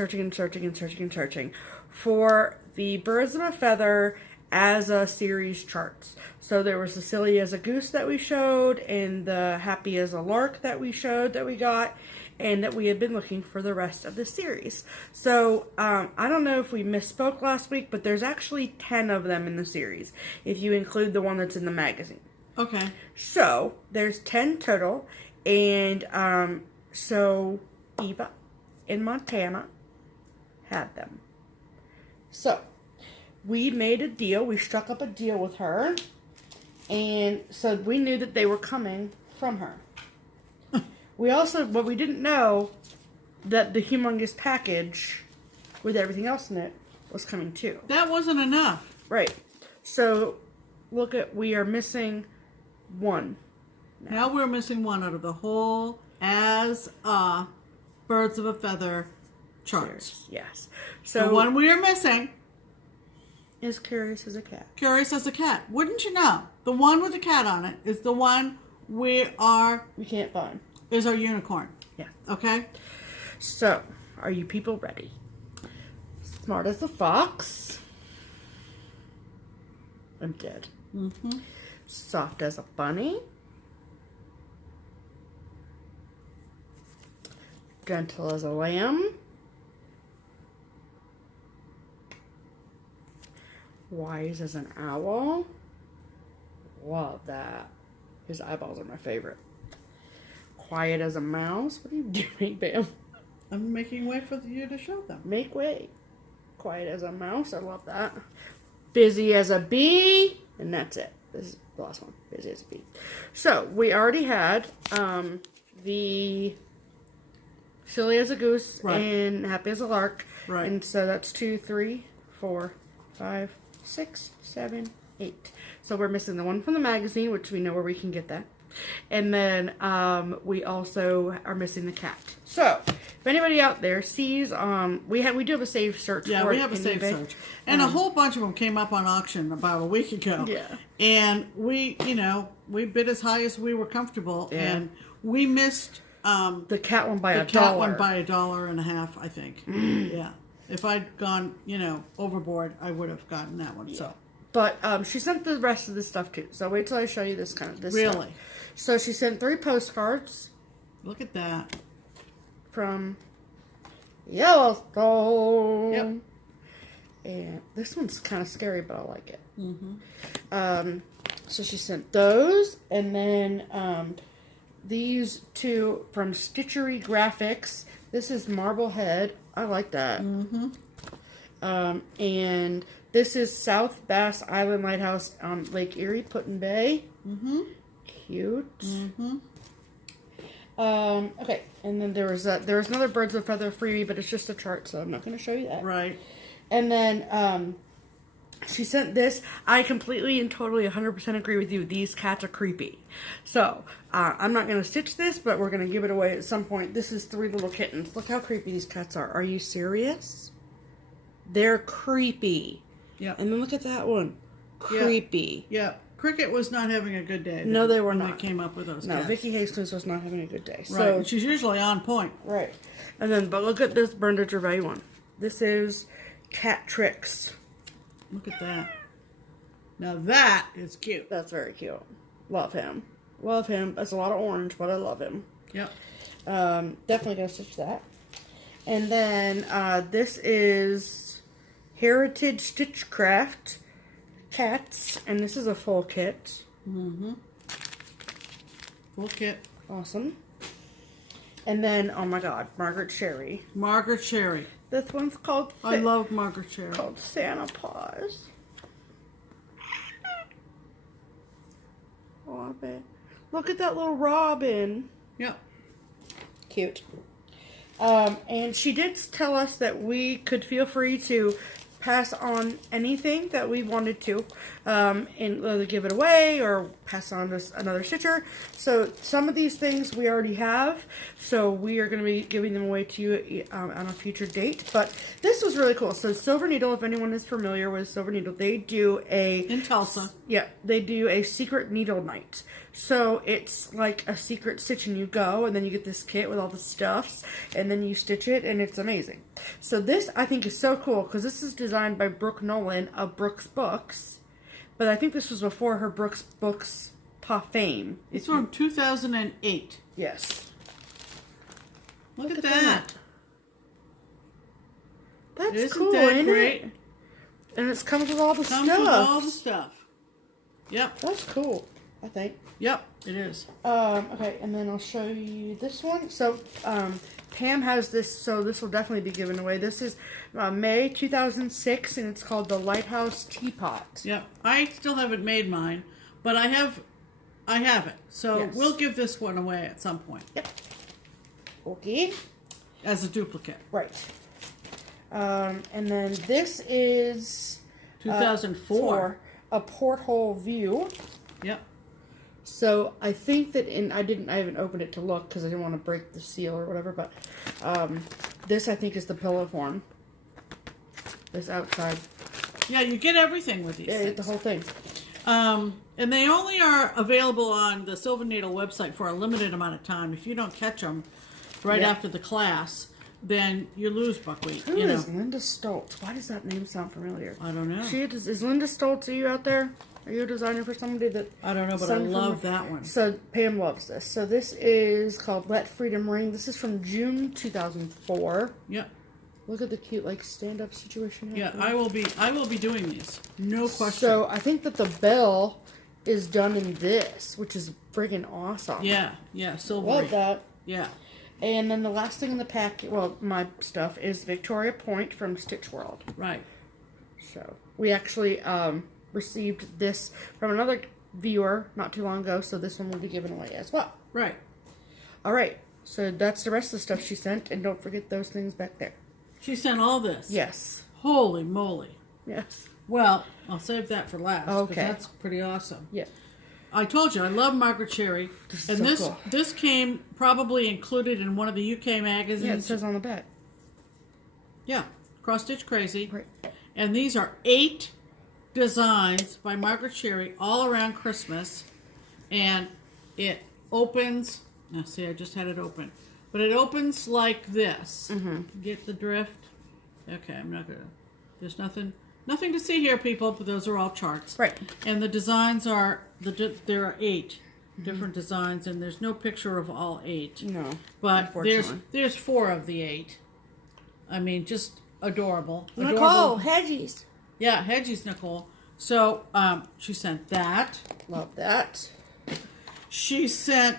for the Birds of a Feather as a series charts. So there was the Silly as a Goose that we showed, and the Happy as a Lark that we showed that we got, and that we had been looking for the rest of the series. So I don't know if we misspoke last week, but there's actually 10 of them in the series, if you include the one that's in the magazine. Okay. So there's 10 total, and so Eva in Montana had them. So we made a deal. We struck up a deal with her. And so we knew that they were coming from her. But we didn't know that the humongous package with everything else in it was coming too. That wasn't enough. Right. So we are missing one. Now we're missing one out of the whole as a Birds of a Feather charts. Yes. So the one we are missing is Curious as a Cat. Curious as a Cat. Wouldn't you know? The one with the cat on it is the one we can't find. Is our unicorn. Yeah. Okay? So, are you people ready? Smart as a fox. I'm dead. Mm-hmm. Soft as a bunny. Gentle as a lamb. Wise as an owl. Love that. His eyeballs are my favorite. Quiet as a mouse. What are you doing, Bam? I'm making way for you to show them. Make way. Quiet as a mouse. I love that. Busy as a bee. And that's it. This is the last one. Busy as a bee. So, we already had the silly as a goose and happy as a lark. Right. And so that's 2, 3, 4, 5, 6, 7, 8. So we're missing the one from the magazine, which we know where we can get that. And then we also are missing the cat. So if anybody out there sees, we do have a saved search. Yeah, for we have a saved search, and a whole bunch of them came up on auction about a week ago. Yeah, and we bid as high as we were comfortable, and we missed the cat one by the $1. cat one by $1.50, I think. Yeah, if I'd gone overboard, I would have gotten that one. Yeah. So. But she sent the rest of the stuff too. So wait till I show you this really stuff. So she sent 3 postcards. Look at that. From Yellowstone. Yep. And this one's kind of scary, but I like it. Mm-hmm. So she sent those, and then these 2 from Stitchery Graphics. This is Marblehead. I like that. Mm-hmm. And this is South Bass Island Lighthouse on Lake Erie, Put-in-Bay. Mm-hmm. Cute. Mm-hmm. Okay, and then there was another Birds of Feather freebie, but it's just a chart, so I'm not going to show you that. Right. And then she sent this. I completely and totally 100% agree with you. These cats are creepy. So I'm not going to stitch this, but we're going to give it away at some point. This is 3 little kittens. Look how creepy these cats are. Are you serious? They're creepy. Yeah. And then look at that one. Creepy. Yeah. Cricket was not having a good day. No, they were when not. They came up with those. No, cats. Vicky Hastings was not having a good day. Right. So She's usually on point. Right. And then, but look at this Brenda Gervais one. This is Cat Tricks. Look at that. Now that is cute. That's very cute. Love him. Love him. That's a lot of orange, but I love him. Yep. Definitely gonna stitch that. And then this is Heritage Stitchcraft Cats, and this is a full kit. Mm-hmm. Full kit. Awesome. And then, oh my God, Margaret Sherry. Margaret Sherry. This one's called... I love Margaret Sherry. Called Santa Paws. Love it. Look at that little robin. Yep. Cute. And she did tell us that we could feel free to pass on anything that we wanted to, and either give it away or pass on to another stitcher. So some of these things we already have, so we are going to be giving them away to you on a future date. But this was really cool. So Silver Needle, if anyone is familiar with Silver Needle, they do in Tulsa. Yeah, they do a secret needle night. So it's like a secret stitch, and you go, and then you get this kit with all the stuffs, and then you stitch it, and it's amazing. So this, I think, is so cool, because this is designed by Brooke Nolan of Brooks Books, but I think this was before her Brooks Books fame. It's from 2008. Yes. Look at that. That's cool, isn't great? It? And it comes with all the stuff. Comes with all the stuff. Yep. That's cool, I think. Yep, it is. Okay, and then I'll show you this one. So, Pam has this, so this will definitely be given away. This is May 2006, and it's called the Lighthouse Teapot. Yep, I still haven't made mine, but I have it. So yes. We'll give this one away at some point. Yep. Okay. As a duplicate. Right. And then this is 2004. A porthole view. Yep. So I think that I haven't opened it to look because I didn't want to break the seal or whatever, but this I think is the pillow form. This outside. Yeah, you get everything with these. Yeah, you get the whole thing. And they only are available on the Silver Needle website for a limited amount of time. If you don't catch them right after the class, then you lose buckwheat. Who is Linda Stoltz? Why does that name sound familiar? I don't know. Is Linda Stoltz, are you out there? Are you a designer for somebody that... I don't know, but I love that one. So Pam loves this. So this is called Let Freedom Ring. This is from June 2004. Yep. Look at the cute like stand-up situation. Yeah, I will be doing these. No question. So I think that the bell is done in this, which is friggin' awesome. Yeah, silvery. Love that. Yeah. And then the last thing in the pack, well, my stuff, is Victoria Point from Stitch World. Right. So we actually received this from another viewer not too long ago, so this one will be given away as well. Right. All right. So that's the rest of the stuff she sent, and don't forget those things back there. She sent all this? Yes. Holy moly. Yes. Well, I'll save that for last. Okay. That's pretty awesome. Yeah. I told you, I love Margaret Sherry. And this came probably included in one of the UK magazines. Yeah, it says on the back. Yeah, Cross Stitch Crazy. Right. And these are 8 designs by Margaret Sherry all around Christmas. And it opens, now see, I just had it open. But it opens like this. Mm-hmm. Get the drift? Okay, I'm not going to, there's nothing to see here, people, but those are all charts. Right. And the designs are, there are 8 different designs, and there's no picture of all 8. No. But there's 4 of the 8. I mean, just adorable. Nicole, Hedges. Yeah, Hedges, Nicole. So, she sent that. Love that. She sent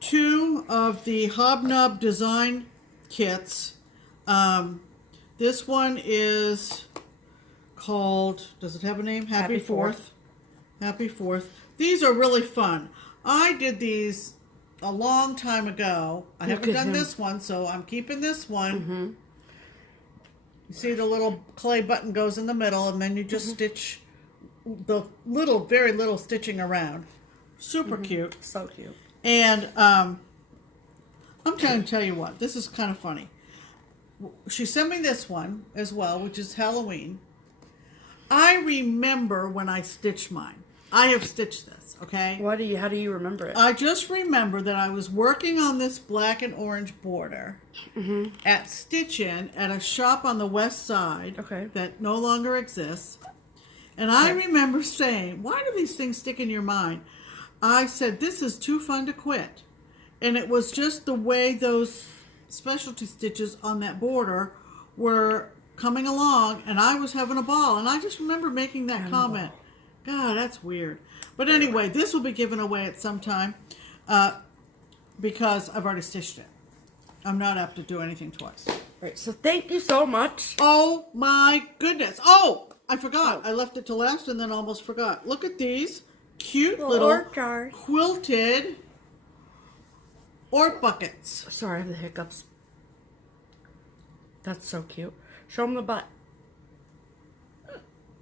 2 of the Hobnob design kits. This one is called, does it have a name? Happy Fourth. Happy Fourth. These are really fun. I did these a long time ago. I haven't done this one, so I'm keeping this one. Mm-hmm. You see the little clay button goes in the middle, and then you just stitch the very little stitching around. Super cute. So cute. And I'm trying to tell you what, this is kind of funny. She sent me this one as well, which is Halloween. I remember when I stitched mine. I have stitched this, okay? How do you remember it? I just remember that I was working on this black and orange border at Stitchin at a shop on the west side that no longer exists. And I remember saying, why do these things stick in your mind? I said, this is too fun to quit. And it was just the way those specialty stitches on that border were coming along, and I was having a ball. And I just remember making that comment. God, that's weird. But anyway, this will be given away at some time because I've already stitched it. I'm not apt to do anything twice. Right, so thank you so much. Oh my goodness. Oh, I forgot. I left it to last and then almost forgot. Look at these cute little quilted Ort buckets. Sorry, I have the hiccups. That's so cute. Show them the butt.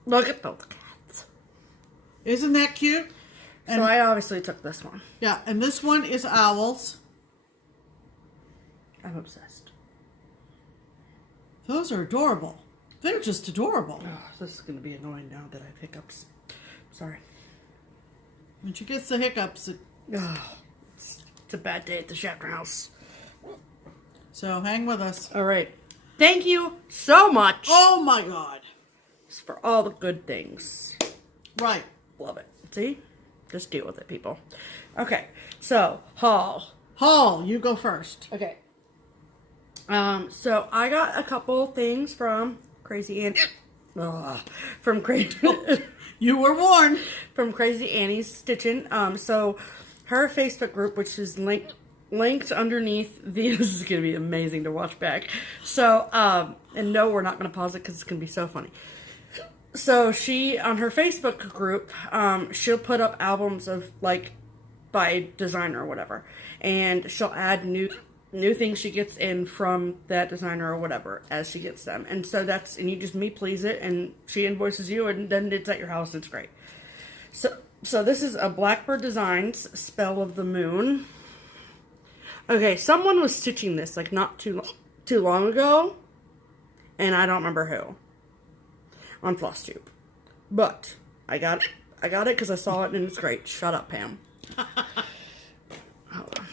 Look at those cats. Isn't that cute? And so I obviously took this one. Yeah, and this one is owls. I'm obsessed. Those are adorable. They're just adorable. Oh, this is going to be annoying now that I have hiccups. Sorry. When she gets the hiccups, it's a bad day at the Shatner house. So hang with us. All right. Thank you so much. Oh my God. For all the good things. Right. Love it. See? Just deal with it, people. Okay. So, haul. Haul, you go first. Okay. So I got a couple things from Crazy Annie. From Crazy. You were warned. From Crazy Annie's Stitchin'. So her Facebook group, which is linked underneath the. This is gonna be amazing to watch back. So and no, we're not gonna pause it because it's gonna be so funny. So she on her Facebook group, she'll put up albums of like by designer or whatever, and she'll add new things she gets in from that designer or whatever as she gets them. And so and you just me please it, and she invoices you, and then it's at your house. It's great. So this is a Blackbird Designs Spell of the Moon. Okay, someone was stitching this like not too long ago, and I don't remember who on FlossTube, but I got it because I saw it and it's great. Shut up, Pam. Hold on.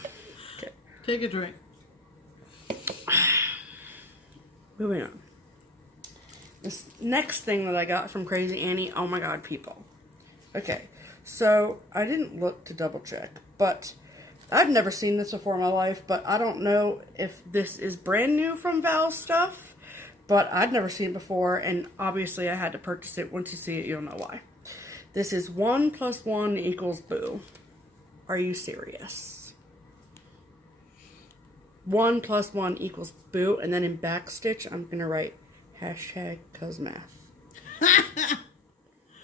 Okay. Take a drink. moving on. This next thing that I got from Crazy Annie, oh my god, people. Okay, so I didn't look to double check, but I've never seen this before in my life, but I don't know if this is brand new from Val's stuff, but I'd never seen it before, and obviously I had to purchase it. Once you see it, you'll know why. This is 1 + 1 = boo. Are you serious? 1 + 1 = boo, and then in backstitch, I'm going to write #cosmath.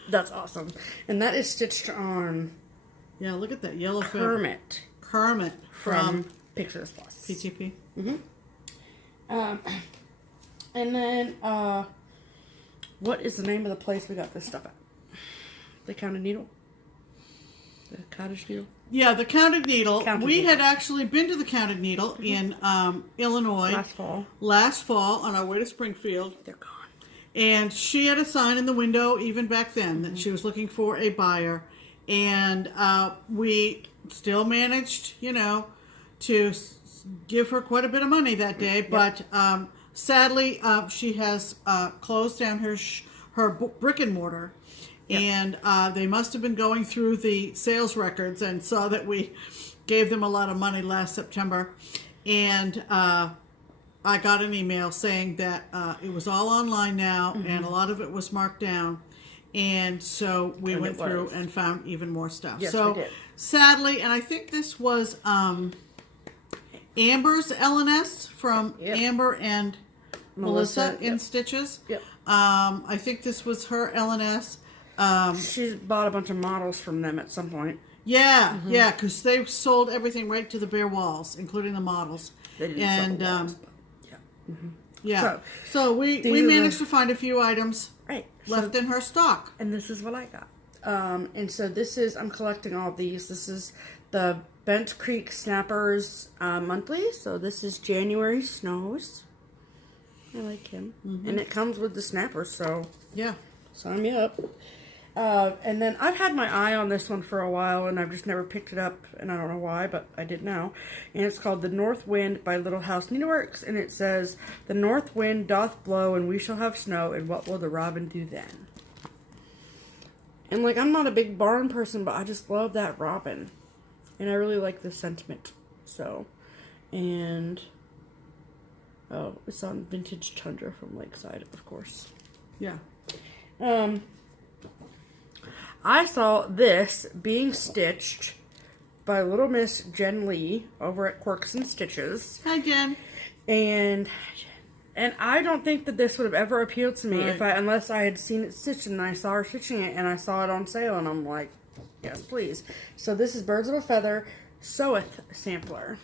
That's awesome. And that is stitched on... Yeah, look at that yellow Kermit. Kermit from Pictures Plus. PTP. And then, what is the name of the place we got this stuff at? The Counted Needle? The Cottage Needle? Yeah, the Counted Needle. Counted we Needle. had actually been to the Counted Needle in Illinois last fall on our way to Springfield. They're gone. And she had a sign in the window even back then that she was looking for a buyer. And we still managed, you know, to give her quite a bit of money that day. Yep. But sadly, she has closed down her brick and mortar. Yep. And they must have been going through the sales records and saw that we gave them a lot of money last September. And I got an email saying that it was all online now, and a lot of it was marked down. And so we went through and found even more stuff. Yes, so we did. Sadly, and I think this was Amber's LNS from Amber and Melissa in Stitches. Yep. I think this was her LNS. She bought a bunch of models from them at some point. Yeah, yeah, because they sold everything right to the bare walls, including the models. They didn't sell the walls, but yeah. Yeah. So we managed to find a few items left in her stock. And this is what I got. And so this is, I'm collecting all these. This is the Bent Creek Snappers monthly. So this is January Snows. I like him. And it comes with the snappers, so yeah, sign me up. And then I've had my eye on this one for a while, and I've just never picked it up, and I don't know why, but I did now. And it's called The North Wind by Little House Needleworks, and it says, "The north wind doth blow, and we shall have snow, and what will the robin do then?" And, like, I'm not a big barn person, but I just love that robin. And I really like the sentiment. So, and, oh, it's on Vintage Tundra from Lakeside, of course. Yeah. I saw this being stitched by Little Miss Jen Lee over at Quirks and Stitches. Hi, Jen. And I don't think that this would have ever appealed to me unless I had seen it stitched and I saw her stitching it and I saw it on sale and I'm like, yes, please. So this is Birds of a Feather Seweth Sampler.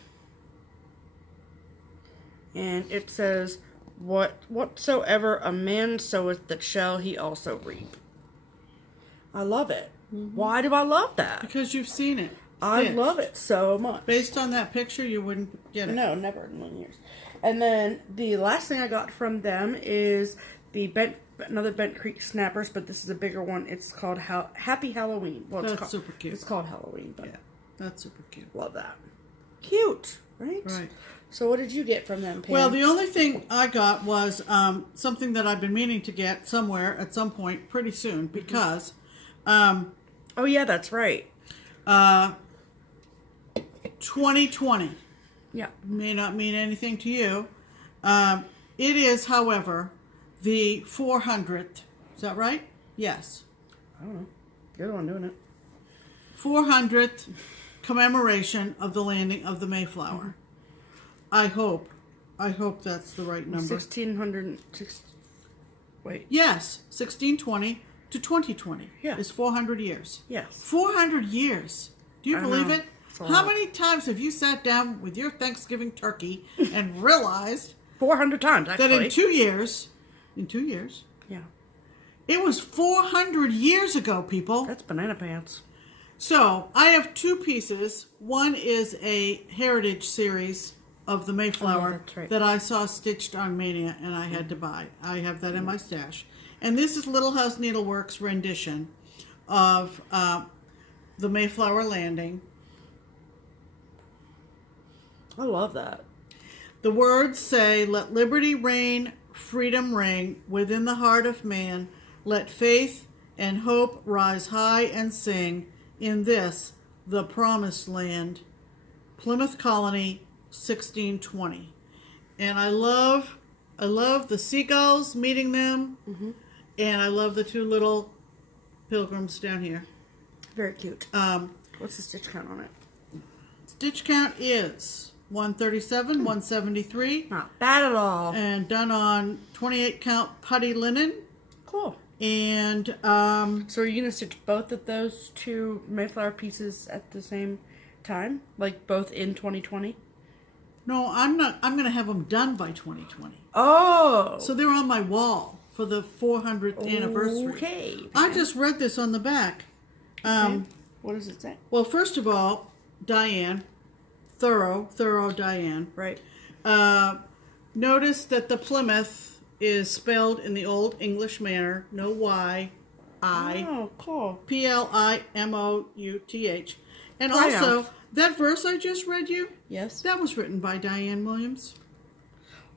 And it says, whatsoever a man soweth that shall he also reap. I love it. Why do I love that? Because you've seen it. I love it so much. Based on that picture, you wouldn't get it. No, never in 1 year. And then the last thing I got from them is the another Bent Creek Snappers, but this is a bigger one. It's called Happy Halloween. Well, that's super cute. It's called Halloween, but yeah, that's super cute. Love that. Cute, right? Right. So what did you get from them, Pam? Well, the only thing I got was something that I've been meaning to get somewhere at some point pretty soon because... oh, yeah, that's right. 2020. Yeah. May not mean anything to you. It is, however, the 400th. Is that right? Yes. I don't know. You're the one doing it. 400th commemoration of the landing of the Mayflower. I hope that's the right number. 1606. Wait. Yes, 1620 to 2020 is 400 years. Yes. 400 years. Do you believe it? How lot. many times have you sat down with your Thanksgiving turkey and realized 400 times, actually. that in 2 years, yeah, it was 400 years ago, people. that's banana pants. So, I have two pieces. One is a heritage series of the Mayflower that I saw stitched on Mania and I had to buy. I have that in my stash. And this is Little House Needleworks' rendition of the Mayflower landing. I love that. The words say, "Let liberty reign freedom ring within the heart of man. Let faith and hope rise high and sing in this, the promised land. Plymouth Colony, 1620. And I love the seagulls meeting them. Mm-hmm. And I love the two little pilgrims down here. Very cute. What's the stitch count on it? Stitch count is 137, 173. Not bad at all. And done on 28 count putty linen. Cool. And so are you gonna stitch both of those two Mayflower pieces at the same time, like both in 2020? No, I'm not. I'm gonna have them done by 2020. Oh, so they're on my wall for the 400th anniversary. Okay. I just read this on the back. Okay. What does it say? Well, first of all, Diane, thorough Diane. Right. Notice that the Plymouth is spelled in the old English manner. No Y, I. Oh, cool. Plymouth. And Triumph. also, that verse I just read you, Yes. that was written by Diane Williams.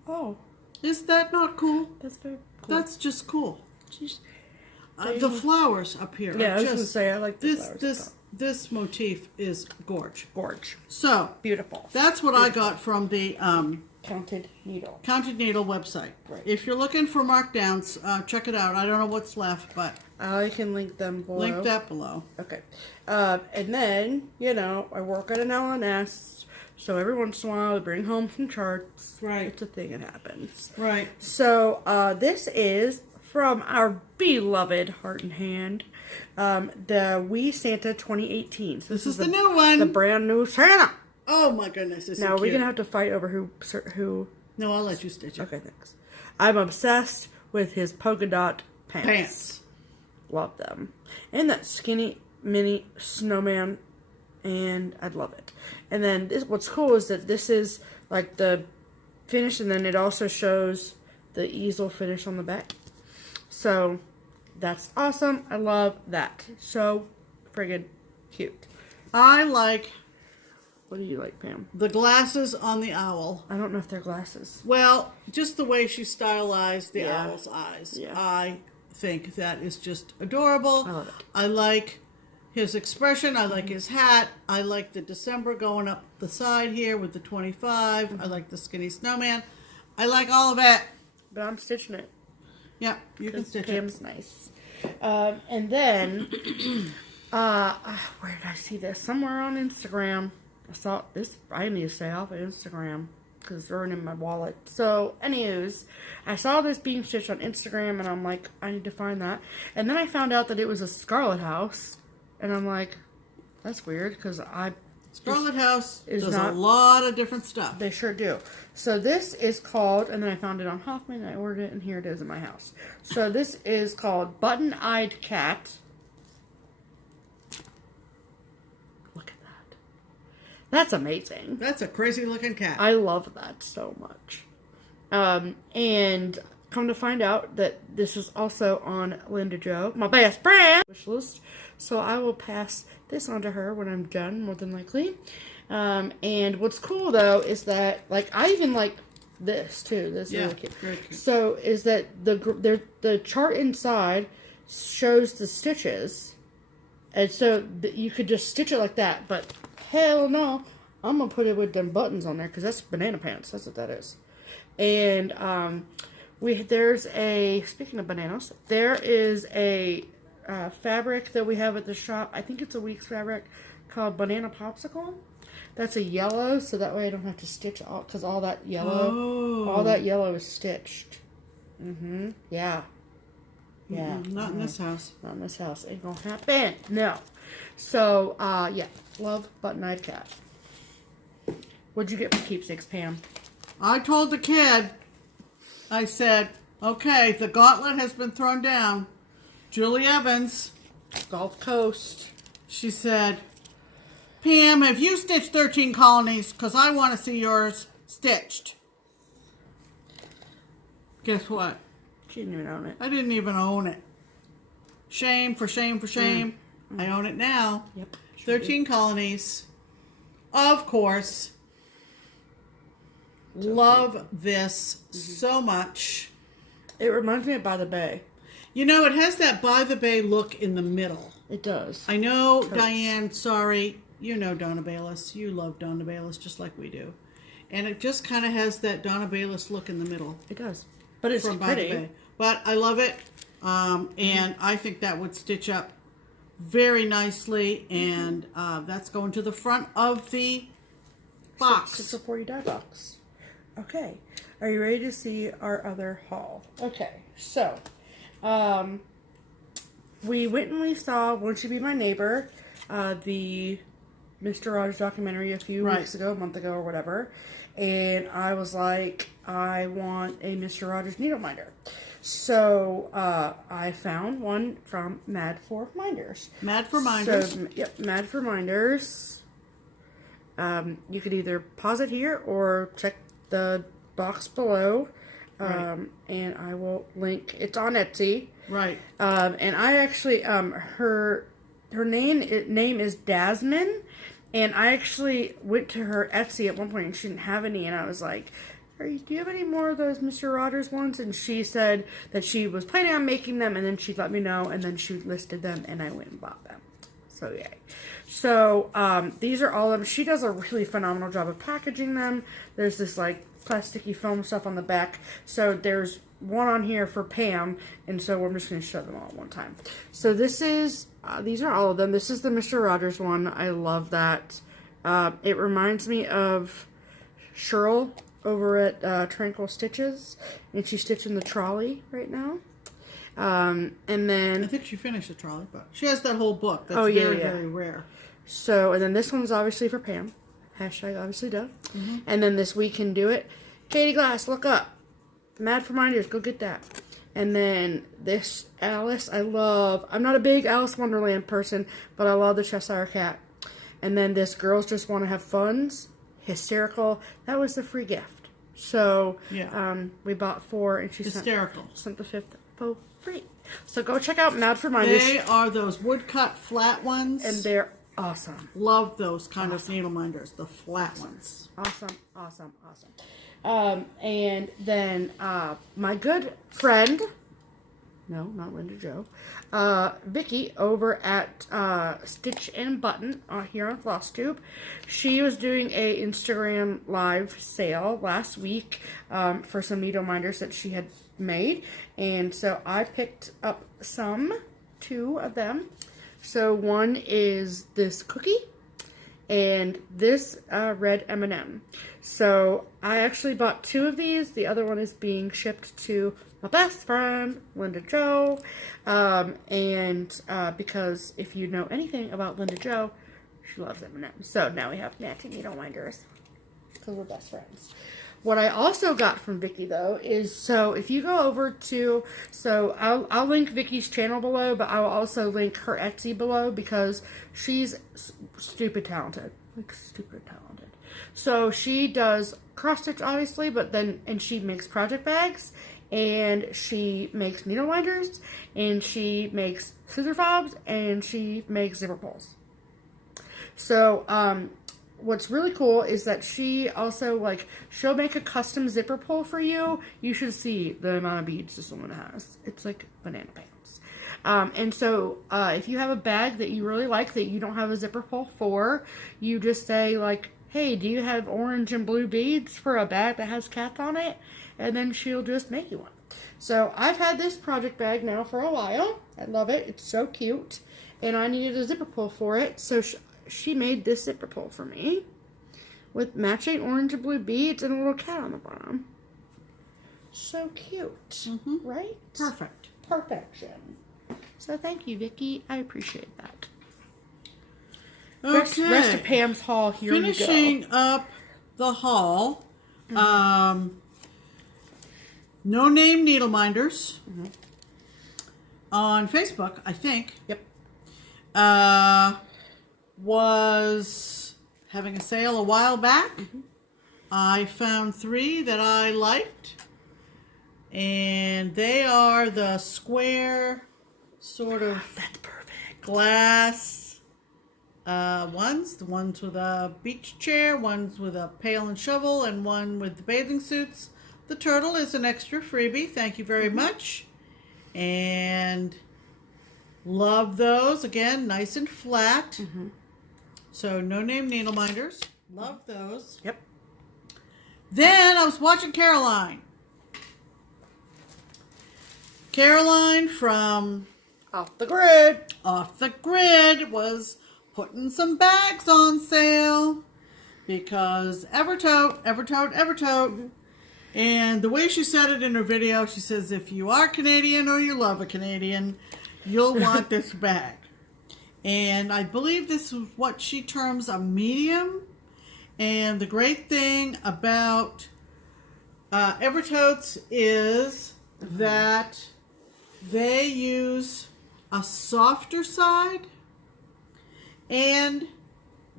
Oh, Is that not cool? that's very cool. That's just cool. Jeez. The flowers up here. Yeah, are I was just, gonna say I like the flowers. This motif is gorge. Gorge. So Beautiful. that's what I got from the Counted needle. Counted Needle website. Right. If you're looking for markdowns, check it out. I don't know what's left, but I can link them below. link that below. Okay. And then, I work at an LNS, so every once in a while I bring home some charts. Right. It's a thing that happens. Right. So, this is from our beloved Heart and Hand, the Wee Santa 2018. So This is the new one. The brand new Santa. Oh my goodness, this is Now, cute. we're going to have to fight over who... No, I'll let you stitch it. Okay, thanks. I'm obsessed with his polka dot pants. Love them. And that skinny mini snowman, and I'd love it. And then what's cool is that this is like the finish, and then it also shows the easel finish on the back. So that's awesome. I love that. So friggin' cute. I like What do you like, Pam? the glasses on the owl. I don't know if they're glasses. Well, just the way she stylized the Yeah. owl's eyes. Yeah. I think that is just adorable. I love it. I like his expression. I like his hat. I like the December going up the side here with the 25. I like the skinny snowman. I like all of it. But I'm stitching it. Yeah, you can stitch it. Pam's nice. And then, where did I see this? Somewhere on Instagram. I saw this. I need to stay off of Instagram because they're in my wallet. So, anyways, I saw this being stitched on Instagram, and I'm like, I need to find that. And then I found out that it was a Scarlet House, and I'm like, that's weird because Scarlet House is does not- a lot of different stuff. They sure do. So this is called, and then I found it on Hoffman, I ordered it, and here it is in my house. So this is called Button-Eyed Cat. Look at that. That's amazing. That's a crazy looking cat. I love that so much. And come to find out that this is also on Linda Jo, my best friend, wish list. So I will pass this on to her when I'm done, more than likely. And what's cool though is that, like, I even like this too. This is really cute. Very cute. So is that the chart inside shows the stitches, and so you could just stitch it like that. But hell no, I'm gonna put it with them buttons on there because that's banana pants. That's what that is. And there's a, speaking of bananas, there is a fabric that we have at the shop. I think it's a week's fabric called Banana Popsicle. That's a yellow, so that way I don't have to stitch all, because all that yellow is stitched. Yeah. Yeah. Not in this house. Not in this house. Ain't gonna happen. No. So, yeah. Love Button-Eyed Cat. What'd you get for keepsakes, Pam? I told the kid, I said, okay, the gauntlet has been thrown down. Julie Evans, Gulf Coast. she said, Pam, have you stitched 13 colonies? Because I want to see yours stitched. Guess what? She didn't even own it. I didn't even own it. Shame for shame for shame. I own it now. Yep. 13 colonies. Of course. Love this so much. It reminds me of By the Bay. You know, it has that by the bay look in the middle. It does. I know, Diane, sorry. You know Donna Bayless. You love Donna Bayless just like we do. And it just kind of has that Donna Bayless look in the middle. It does. But it's pretty. But I love it. And I think that would stitch up very nicely. And that's going to the front of the box. It's a 40 die box. Okay. Are you ready to see our other haul? Okay. So, we went and we saw Won't You Be My Neighbor, the Mr. Rogers documentary a few weeks ago, a month ago or whatever. And I was like, I want a Mr. Rogers needleminder. So, I found one from MadforMinders. MadforMinders. So, yep, MadforMinders. You could either pause it here or check the box below. And I will link. It's on Etsy. Right. And I actually, her name is Dasmin. And I actually went to her Etsy at one point and she didn't have any. And I was like, do you have any more of those Mr. Rogers ones? And she said that she was planning on making them. And then she'd let me know. And then she listed them. And I went and bought them. So, yay. So, these are all of them. She does a really phenomenal job of packaging them. There's this, like, plasticky foam stuff on the back. So, there's one on here for Pam. And so, we're just going to show them all at one time. So, this is, these are all of them. This is the Mr. Rogers one. I love that. It reminds me of Cheryl over at Tranquil Stitches. And she's stitching the trolley right now. And then... I think she finished the trolley, but she has that whole book. That's very rare. So, and then this one's obviously for Pam. Hashtag obviously done. Mm-hmm. And then this We Can Do It. Katie Glass, look up. MadforMinders, go get that. And then this Alice, I'm not a big Alice Wonderland person, but I love the Cheshire Cat. And then this Girls Just Want to Have Funds. Hysterical. That was the free gift. So, we bought 4 and she sent the 5th for free. So go check out MadforMinders. They are those woodcut flat ones. And they're awesome. Love those kind of needleminders, the flat ones. Awesome. And then my good friend, no, not Linda Jo, Vicky over at Stitch and Button here on FlossTube. She was doing a Instagram live sale last week for some needleminders that she had made. And so I picked up 2 of them. So one is this cookie and this red M&M. So I actually bought 2 of these. The other one is being shipped to my best friend, Linda Jo. Because if you know anything about Linda Jo, she loves M&M's. So now we have matching needleminders because we're best friends. What I also got from Vicky, though, is, so if you go over to, so I'll link Vicky's channel below, but I will also link her Etsy below because she's stupid talented. Like, stupid talented. So she does cross-stitch, obviously, but then, and she makes project bags, and she makes needleminders, and she makes scissor fobs, and she makes zipper pulls. So, what's really cool is that she also, she'll make a custom zipper pull for you. You should see the amount of beads this woman has. It's like banana pants. And so, if you have a bag that you really like that you don't have a zipper pull for, you just say, hey, do you have orange and blue beads for a bag that has cats on it? And then she'll just make you one. So, I've had this project bag now for a while. I love it. It's so cute. And I needed a zipper pull for it. So, she made this zipper pull for me with matching orange and blue beads and a little cat on the bottom. So cute, right? Perfect. Perfection. So thank you, Vicky. I appreciate that. Okay. Rest of Pam's haul. Here Finishing we go. up the haul. No Name Needleminders on Facebook, I think. Yep. Was having a sale a while back. I found 3 that I liked, and they are the square sort of That's perfect. glass ones, the ones with a beach chair, ones with a pail and shovel, and one with the bathing suits. the turtle is an extra freebie. Thank you very much. And love those. Again, nice and flat. So no name needleminders. Love those. Yep. Then I was watching Caroline. Caroline from Off the Grid. Off the Grid was putting some bags on sale because Evertote. And the way she said it in her video, she says, if you are Canadian or you love a Canadian, you'll want this bag. And I believe this is what she terms a medium. And the great thing about Evertotes is that they use a softer side and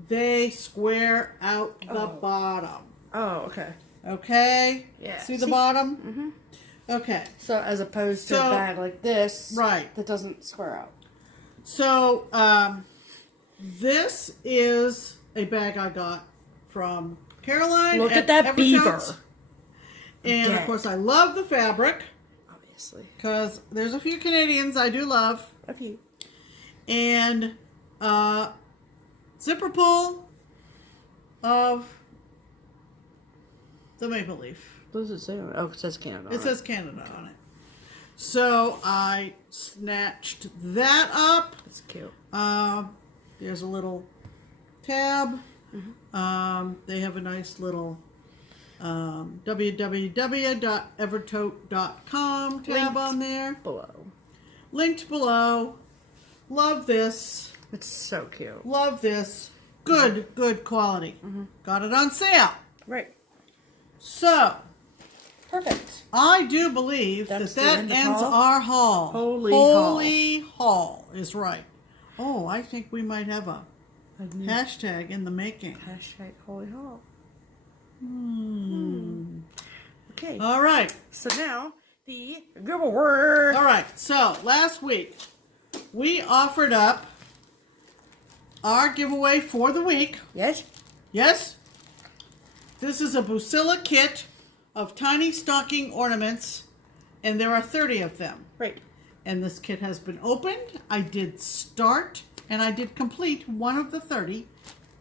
they square out the bottom. Oh, okay. Okay? Yeah. See the bottom? Okay. So as opposed to a bag like this, right, that doesn't square out. So this is a bag I got from Caroline. Look at that beaver. And of course I love the fabric. Obviously. Because there's a few Canadians I do love. A few. And zipper pull of the maple leaf. What does it say on it? Oh, it says Canada. It says Canada on it. So I snatched that up. That's cute. There's a little tab. They have a nice little www.evertote.com tab on there. Linked below. Love this. It's so cute. Love this. Good quality. Got it on sale. Right. So, perfect. I do believe that ends our haul. Holy haul is right. Oh, I think we might have a hashtag in the making. Hashtag Holy Haul. Okay. All right. So now the giveaway. All right. So last week we offered up our giveaway for the week. Yes. Yes. This is a Busilla kit of tiny stocking ornaments, and there are 30 of them. Right. And this kit has been opened. I did start, and I did complete one of the 30.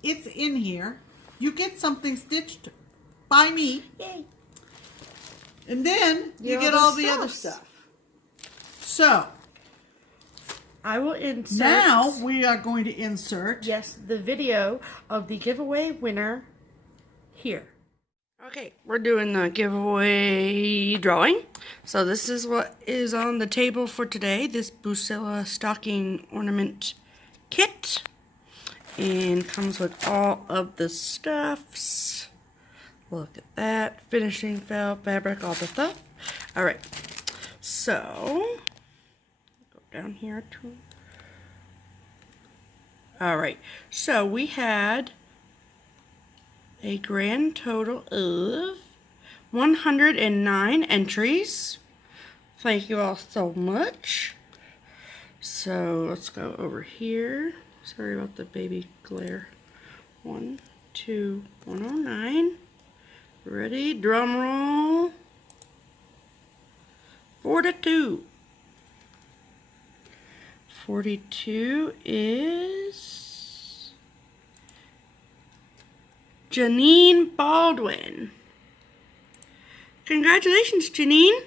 It's in here. You get something stitched by me. Yay. And then you get all the other stuff. So, I will insert. now we are going to insert. Yes, the video of the giveaway winner here. Okay, we're doing the giveaway drawing. So this is what is on the table for today. This Busilla stocking ornament kit. And comes with all of the stuffs. Look at that. Finishing felt, fabric, all the stuff. Alright. So, go down here too. Alright. So, we had a grand total of 109 entries. Thank you all so much. So, let's go over here. Sorry about the baby glare. 109. Ready? Drum roll. 42. 42 is Janine Baldwin. Congratulations, Janine.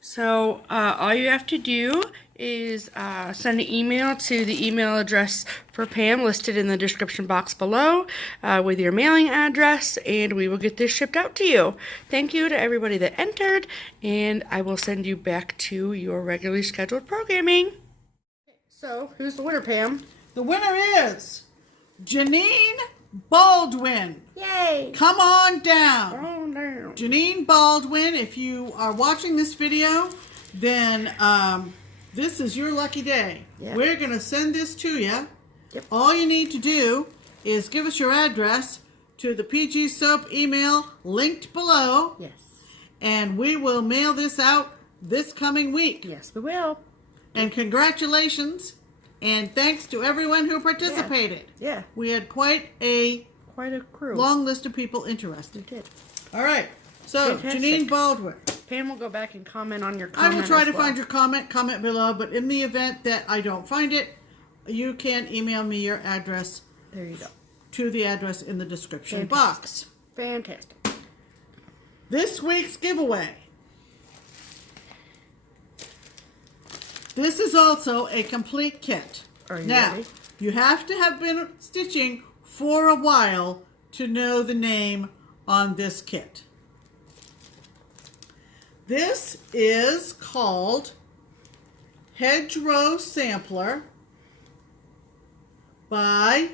So all you have to do is send an email to the email address for Pam listed in the description box below with your mailing address, and we will get this shipped out to you. Thank you to everybody that entered, and I will send you back to your regularly scheduled programming. So, who's the winner, Pam? The winner is Janine Baldwin. Yay! Come on down. Oh, no. Janine Baldwin, if you are watching this video, then this is your lucky day. Yep. We're going to send this to you. Yep. All you need to do is give us your address to the PG Soap email linked below. Yes. And we will mail this out this coming week. Yes, we will. And congratulations. And thanks to everyone who participated. Yeah. We had quite a crew. long list of people interested. We did. All right. So, Fantastic. Janine Baldwin. Pam will go back and comment on your I comment. will try to as well. find your comment below, but in the event that I don't find it, you can email me your address There you go. to the address in the description Fantastic. box. Fantastic. This week's giveaway. This is also a complete kit. Are you now, ready? you have to have been stitching for a while to know the name on this kit. This is called Hedgerow Sampler by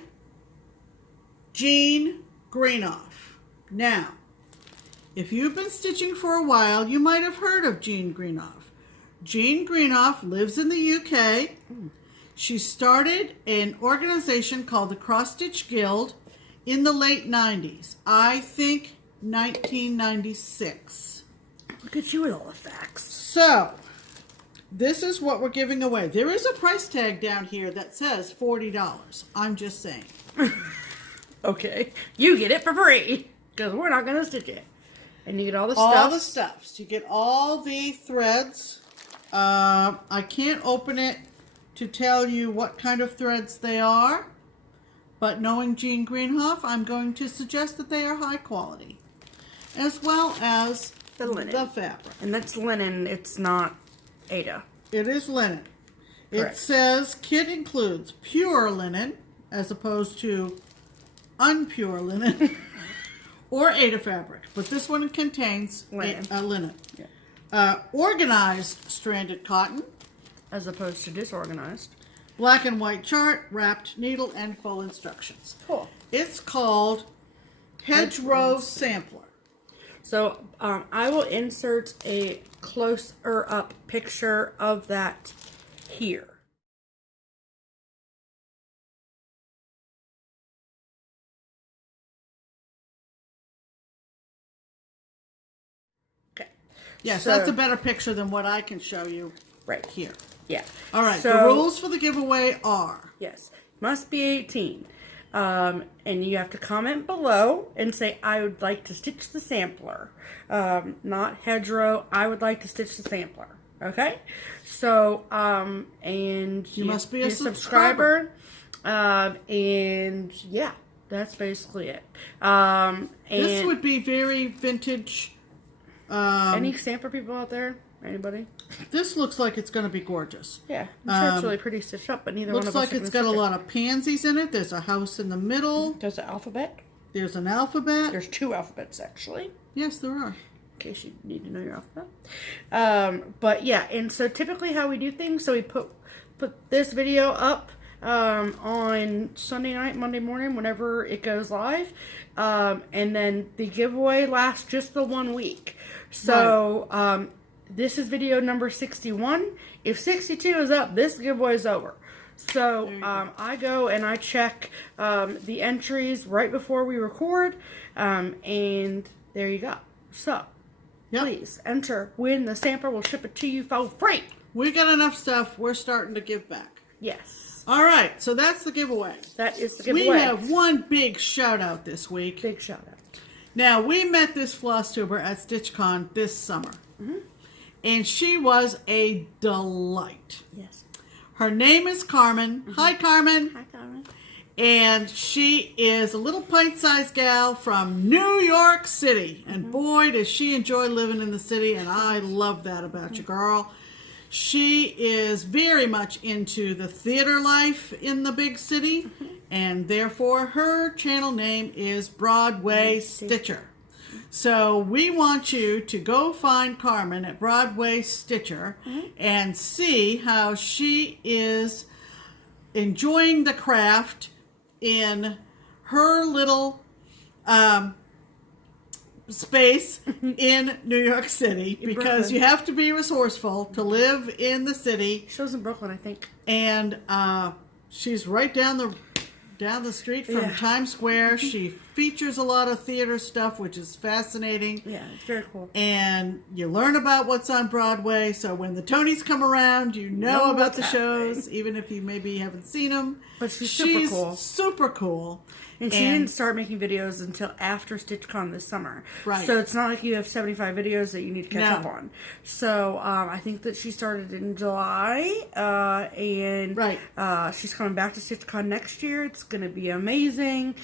Jean Greenoff. Now, if you've been stitching for a while, you might have heard of Jean Greenoff. Jean Greenoff lives in the UK. She started an organization called the Cross Stitch Guild in the late 90s. I think 1996. Look at you with all the facts. So, this is what we're giving away. There is a price tag down here that says $40. I'm just saying. Okay. You get it for free. Because we're not going to stitch it. And you get all the stuff. All the stuffs. You get all the threads. I can't open it to tell you what kind of threads they are. But knowing Jean Greenoff, I'm going to suggest that they are high quality. As well as the linen. The fabric. And that's linen. It's not Ada. It is linen. Correct. It says kit includes pure linen as opposed to unpure linen or Ada fabric. But this one contains linen. Yeah. Organized stranded cotton. As opposed to disorganized. Black and white chart, wrapped needle, and full instructions. Cool. It's called Hedgerow Sampler. So I will insert a closer up picture of that here. Okay. Yes, So- that's a better picture than what I can show you Right. here. Yeah. All right, So, the rules for the giveaway are... Yes. Must be 18. And you have to comment below and say, I would like to stitch the sampler. Not hedgerow. I would like to stitch the sampler. Okay? So, and You must be a subscriber. And yeah, that's basically it. And This would be very vintage. any sampler people out there? Anybody? This looks like it's going to be gorgeous. Yeah, I'm sure it's really pretty stitched up, but neither one Looks of us like are it's gonna got a stitch lot of pansies in it. There's a house in the middle. it. There's an alphabet. There's an alphabet. There's 2 alphabets, actually. Yes, there are. In case you need to know your alphabet. But yeah, and so typically how we do things, so we put this video up on Sunday night, Monday morning, whenever it goes live. And then the giveaway lasts just the 1 week. So this is video number 61. If 62 is up, this giveaway is over. So I go and I check the entries right before we record. And there you go. So please enter, win the sampler. We'll ship it to you for free. We got enough stuff. We're starting to give back. Yes. All right, so that's the giveaway. That is the giveaway. We have one big shout out this week. Big shout out. Now, we met this FlossTuber at StitchCon this summer. And she was a delight. Yes. Her name is Carmen. Hi, Carmen. Hi, Carmen. And she is a little pint-sized gal from New York City. And boy, does she enjoy living in the city. And I love that about you, girl. She is very much into the theater life in the big city. And therefore, her channel name is Broadway Stitcher. So we want you to go find Carmen at Broadway Stitcher and see how she is enjoying the craft in her little space in New York City, because you have to be resourceful to live in the city. She lives in Brooklyn, I think. And she's right down the street from Times Square. She features a lot of theater stuff, which is fascinating. Yeah, it's very cool. And you learn about what's on Broadway. So when the Tonys come around, you know about the shows, even if you maybe haven't seen them. But she's super cool. Super cool. And she didn't start making videos until after StitchCon this summer. Right. So it's not like you have 75 videos that you need to catch up on. So I think that she started in July. And she's coming back to StitchCon next year. It's going to be amazing.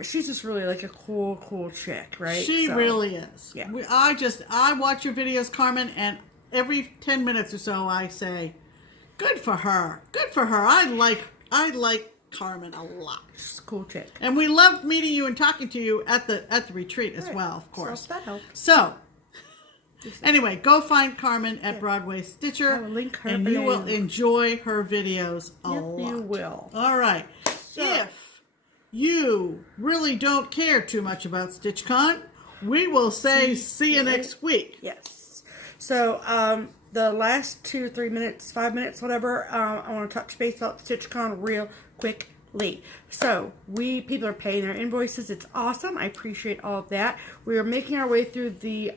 She's just really like a cool chick, right? She really is. Yeah. I watch your videos, Carmen, and every 10 minutes or so I say, good for her. Good for her. I like Carmen a lot. She's a cool chick. And we loved meeting you and talking to you at the retreat as well, of course. So that helped. So anyway, go find Carmen at Broadway Stitcher. I will link her and you will enjoy her videos a lot. You will. All right. So, if you really don't care too much about StitchCon, we will say see you next week. Yes. So the last 2 or 3 minutes, 5 minutes, whatever, I want to touch base about StitchCon real quickly. So people are paying their invoices. It's awesome. I appreciate all of that. We are making our way through the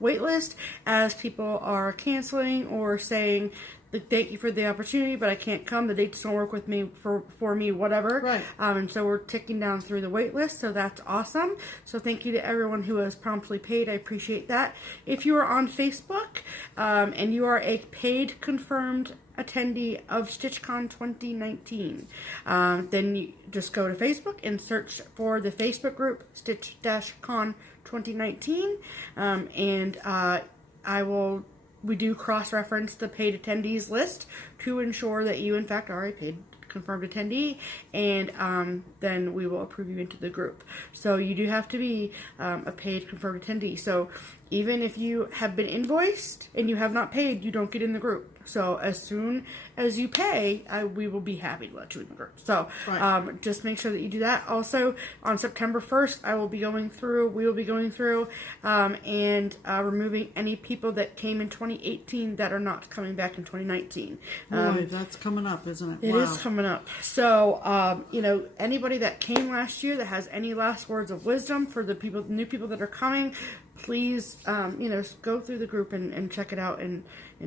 wait list as people are canceling or saying thank you for the opportunity, but I can't come. The dates don't work with me for me, whatever. Right. And so we're ticking down through the wait list, so that's awesome. So thank you to everyone who has promptly paid. I appreciate that. If you are on Facebook and you are a paid confirmed attendee of StitchCon 2019, then you just go to Facebook and search for the Facebook group Stitch-Con 2019, we do cross-reference the paid attendees list to ensure that you, in fact, are a paid confirmed attendee, and then we will approve you into the group. So you do have to be a paid confirmed attendee. So even if you have been invoiced and you have not paid, you don't get in the group. So as soon as you pay, we will be happy to let you in the group. So just make sure that you do that. Also, on September 1st, we will be going through and removing any people that came in 2018 that are not coming back in 2019. Boy, that's coming up, isn't it? It is coming up. So, anybody that came last year that has any last words of wisdom for the new people that are coming, please, go through the group and check it out and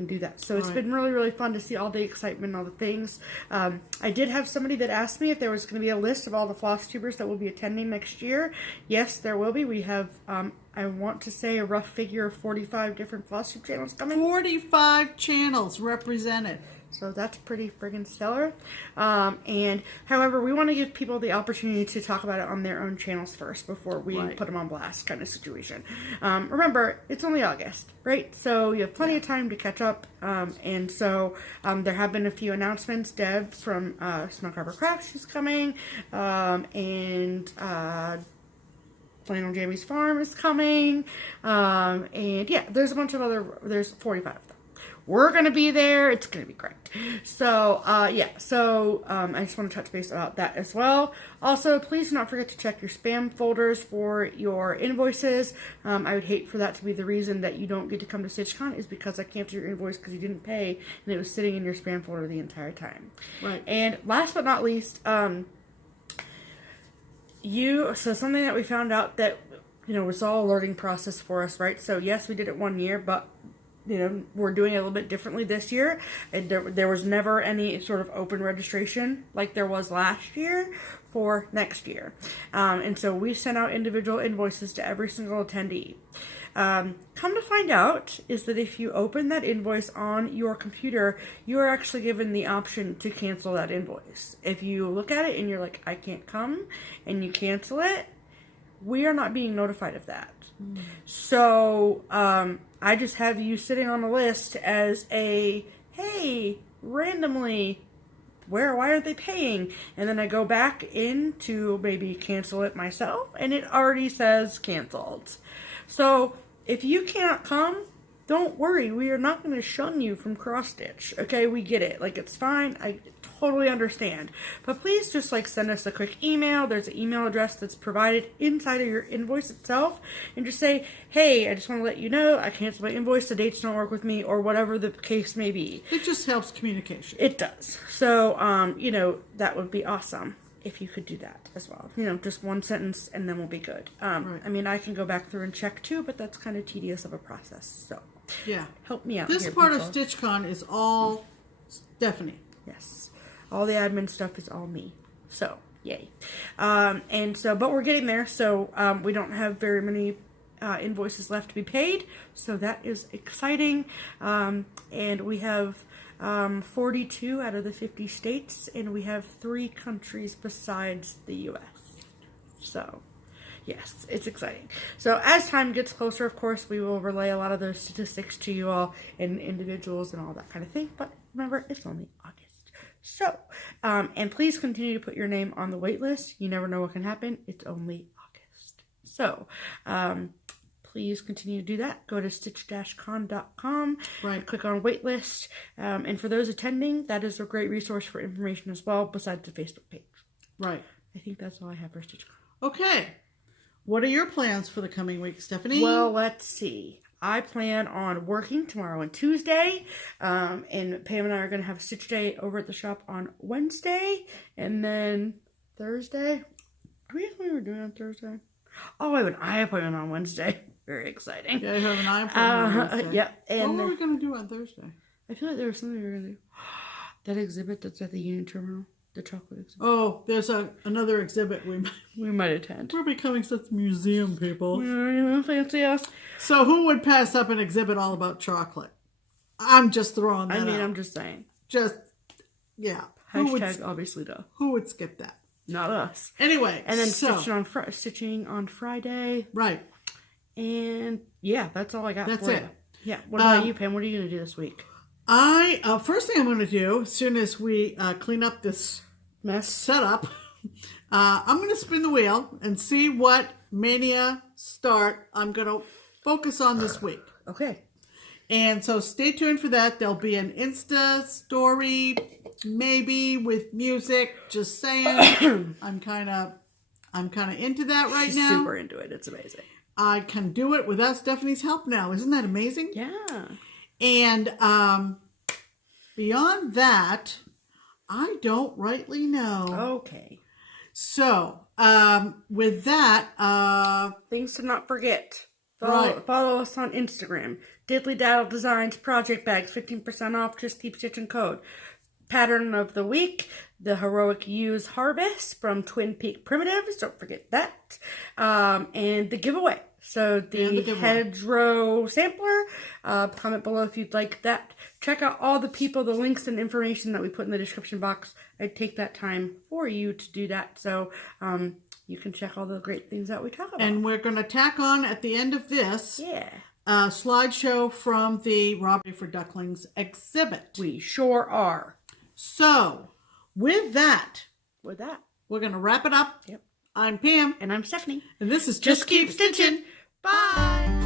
do that. So it's been really, really fun to see all the excitement and all the things. I did have somebody that asked me if there was going to be a list of all the FlossTubers that will be attending next year. Yes, there will be. We have, I want to say, a rough figure of 45 different FlossTube channels coming. 45 channels represented. So that's pretty friggin' stellar. And however, we want to give people the opportunity to talk about it on their own channels first before we put them on blast, kind of situation. Remember, it's only August, right? So you have plenty of time to catch up. And so there have been a few announcements. Deb from Smoke Harbor Crafts, she's coming. And Flannel Jamie's Farm is coming. And yeah, there's a bunch of there's 45 of them. We're going to be there. It's going to be great. So, I just want to touch base about that as well. Also, please do not forget to check your spam folders for your invoices. I would hate for that to be the reason that you don't get to come to StitchCon is because I canceled your invoice because you didn't pay and it was sitting in your spam folder the entire time. Right. And last but not least, something that we found out that, was all a learning process for us, right? So, yes, we did it 1 year, but we're doing it a little bit differently this year. And there was never any sort of open registration like there was last year for next year. And so we sent out individual invoices to every single attendee. Come to find out is that if you open that invoice on your computer, you are actually given the option to cancel that invoice. If you look at it and you're like, I can't come, and you cancel it, we are not being notified of that. So, I just have you sitting on the list as hey, randomly, why aren't they paying? And then I go back in to maybe cancel it myself, and it already says canceled. So, if you cannot come, don't worry. We are not going to shun you from cross-stitch. Okay, we get it. It's fine. I totally understand. But please just send us a quick email. There's an email address that's provided inside of your invoice itself. And just say, hey, I just want to let you know I canceled my invoice. The dates don't work with me, or whatever the case may be. It just helps communication. It does. So, that would be awesome. if you could do that as well. You know, just one sentence and then we'll be good. I mean, I can go back through and check too, but that's kind of tedious of a process. So yeah, help me out. This here, part people. of StitchCon is all Stephanie. Yes, all the admin stuff is all me. So yay. And so, but we're getting there. So we don't have very many invoices left to be paid. So that is exciting. And we have 42 out of the 50 states, and we have 3 countries besides the U.S. So, yes, it's exciting. So, as time gets closer, of course, we will relay a lot of those statistics to you all and individuals and all that kind of thing. But remember, it's only August. So, and please continue to put your name on the wait list. You never know what can happen. It's only August. So, please continue to do that. Go to stitch-con.com. Right. Click on waitlist. And for those attending, that is a great resource for information as well, besides the Facebook page. Right. I think that's all I have for StitchCon. Okay. What are your plans for the coming week, Stephanie? Well, let's see. I plan on working tomorrow and Tuesday. And Pam and I are going to have a stitch day over at the shop on Wednesday. And then Thursday. Do we have something we're doing on Thursday? Oh, I have an eye appointment on Wednesday. Very exciting. Yeah, you have an eye appointment on Wednesday. Yep. And what were we going to do on Thursday? I feel like there was something we were going to do. That exhibit that's at the Union Terminal. The chocolate exhibit. Oh, there's another exhibit We might attend. We're becoming such museum people. You fancy us? So who would pass up an exhibit all about chocolate? I'm just throwing that out. I'm just saying. Just, yeah. Hashtag obviously duh. Who would skip that? Not us. Anyway, and then stitching on Friday. Right. And yeah, that's all I got. That's for it. You. Yeah. What about you, Pam? What are you going to do this week? First thing I'm going to do, as soon as we clean up this mess setup, I'm going to spin the wheel and see what Mania start I'm going to focus on this week. Okay. And so stay tuned for that. There'll be an Insta story, maybe with music. Just saying. I'm kind of into that right She's now. Super into it. It's amazing. I can do it without Stephanie's help now. Isn't that amazing? Yeah. And beyond that, I don't rightly know. Okay. So, with that, things to not forget. Right. Follow us on Instagram. Diddly Daddle Designs Project Bags, 15% off. Just Keep Stitching code. Pattern of the week: the heroic Ewes harvest from Twin Peak Primitives. Don't forget that. And the giveaway. So the Hedgerow Sampler. Comment below if you'd like that. Check out all the people, the links and information that we put in the description box. I take that time for you to do that. So you can check all the great things that we talk about. And we're going to tack on at the end of this. Yeah. Slideshow from the Robbery for Ducklings exhibit. We sure are. So, with that, we're going to wrap it up. Yep. I'm Pam. And I'm Stephanie. And this is Just Keep Stitching. Bye.